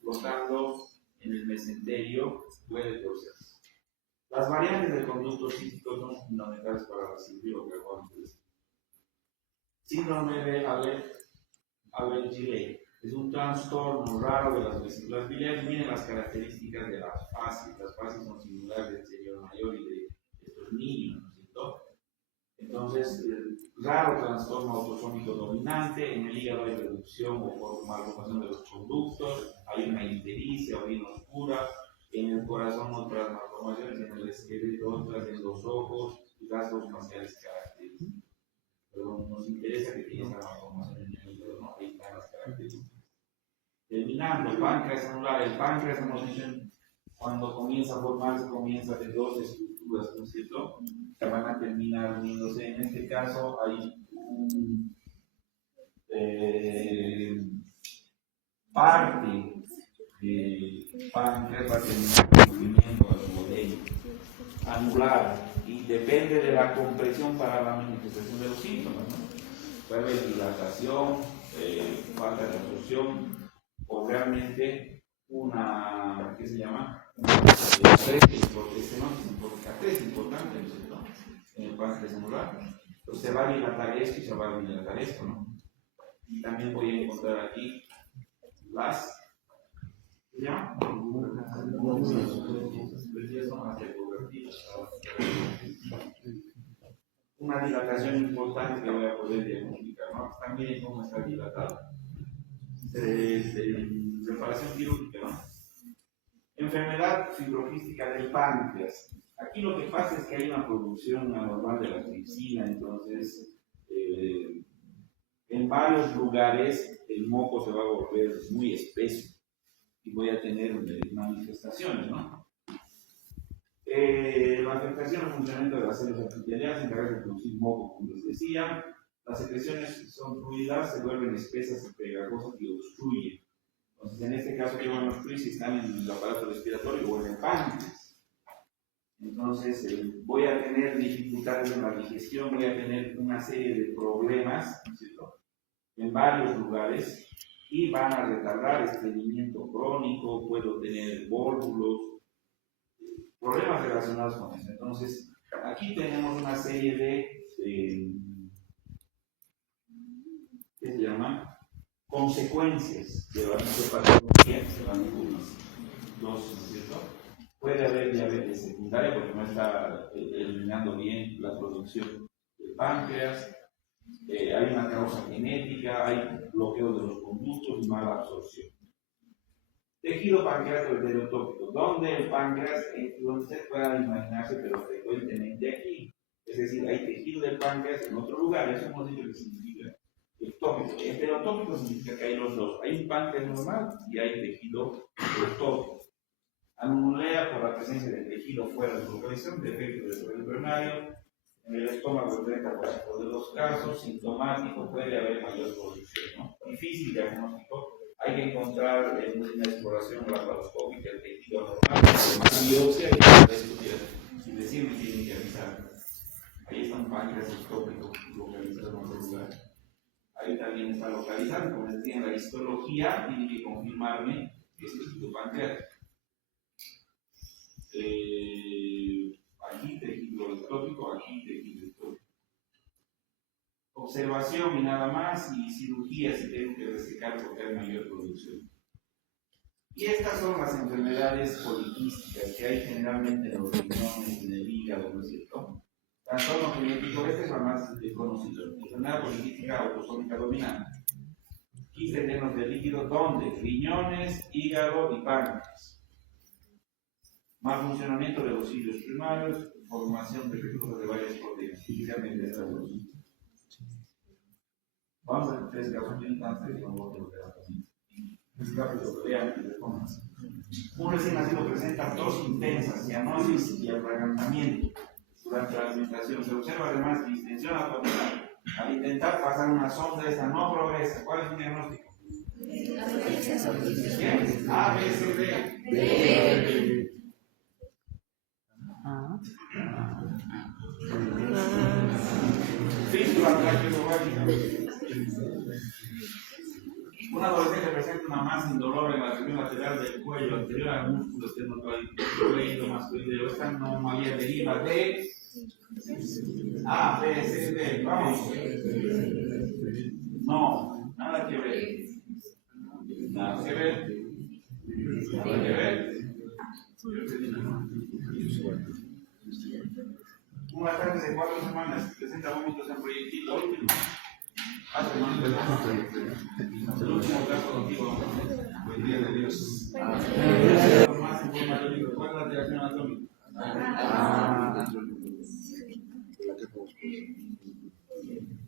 flotando en el mesenterio puede torcerse. Las variantes del conducto cístico son fundamentales para la cirugía o precoces. Síndrome de Alert-Gillet es un trastorno raro de las vesículas biliares. Miren las características de las fases. Las fases son singulares del señor mayor y de estos niños, ¿no es cierto? Entonces, raro trastorno autosómico dominante. En el hígado hay reducción o por malformación de los conductos, hay una ictericia, orina oscura. En el corazón otras malformaciones, en el esqueleto otras, en los ojos y rasgos faciales característicos. Pero nos interesa que tiene esa malformación en el hígado, ¿no? Ahí están las características. Terminando, páncreas anular. El páncreas, hemos dicho, cuando comienza a formarse, comienza de dos estructuras, ¿no es cierto? Que van a terminar uniéndose. En este caso hay un parte de páncreas va a terminar con movimiento anular y depende de la compresión para la manifestación de los síntomas, ¿no? Puede haber dilatación, falta de absorción o realmente una, ¿qué se llama? Es importante, ¿no es cierto? En el páncreas anular. Entonces se va a dilatar esto y se va a dilatar esto, ¿no? Y también voy a encontrar aquí las, ¿qué se llama? Una dilatación importante que voy a poder diagnosticar, ¿no? También cómo está dilatado. Reparación quirúrgica, ¿no? Enfermedad fibroquística del páncreas. Aquí lo que pasa es que hay una producción anormal de la tripsina, entonces en varios lugares el moco se va a volver muy espeso y voy a tener manifestaciones, ¿no? La afectación al funcionamiento de las células epiteliales se encarga de producir moco, como les decía. Las secreciones son fluidas, se vuelven espesas y pegajosas y obstruyen. Entonces, en este caso, ¿qué van a obstruir si están en el aparato respiratorio o en el páncreas? Entonces, voy a tener dificultades en la digestión, voy a tener una serie de problemas, ¿no es cierto?, en varios lugares y van a retardar estreñimiento crónico, puedo tener vólvulos, problemas relacionados con eso. Entonces, aquí tenemos una serie de ¿qué se llama? Consecuencias de la fisiopatología que se van a incluir. ¿No es cierto? Puede haber diabetes secundaria porque no está eliminando bien la producción del páncreas. Hay una causa genética, hay bloqueo de los conductos y mala absorción. Tejido pancreático heterotópico, donde el páncreas, donde ustedes puedan imaginarse, pero frecuentemente aquí. Es decir, hay tejido del páncreas en otro lugar, eso hemos dicho que significa ectópico. Heterotópico significa que hay los dos, hay un páncreas normal y hay tejido ectópico. Anomolea por la presencia del tejido fuera de su localización, defecto del suelo embrionario. En el estómago, el 30% de los casos, sintomático, puede haber mayor producción, ¿no? Difícil diagnóstico, hay que encontrar en una exploración laparoscópica el tejido normal, una biopsia y esto si decirme tienen que avisar. Ahí está un páncreas ectópico localizado en ese lugar. Ahí también está localizado, como les decía, en la histología tiene que confirmarme que es tejido pancreático. Aquí tejido ectópico, aquí tejido ectópico. Observación y nada más, y cirugía si tengo que resecar porque hay mayor producción. Y estas son las enfermedades poliquísticas que hay generalmente en los riñones, en el hígado, ¿no es cierto? Trastorno genético, este es lo más conocido. Enfermedad poliquística autosómica dominante. Quistes llenos de líquido, ¿dónde? Riñones, hígado y páncreas. Mal funcionamiento de los cilios primarios, formación de recursos de varias proteínas, especialmente estas dos. Vamos a ver tres casos bien antes y vamos a ver también. Es rápido, vean y respondan. Un recién nacido presenta tos intensas, cianosis y atragantamiento durante la alimentación. Se observa además distensión abdominal. Al intentar pasar una sonda, esta no progresa. ¿Cuál es el diagnóstico? Bien. A, B, C, D. Fístula traqueosofágica. Un adolescente presenta una masa indolor en la región lateral del cuello anterior al músculo esternocleido masculino. Esta anomalía deriva de A, B, C, D. Vamos. No, nada que ver. Nada que ver. Nada que ver. Un lactante de 4 semanas presenta vómitos en proyectil óptimo. Hace más de el último caso contigo. Buen día de Dios. Más informativo. ¿Cuál es la alteración anatómica?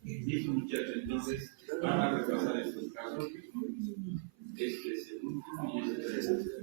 Dice muchacho, entonces van a repasar estos casos. Este es el último y este es el tercero.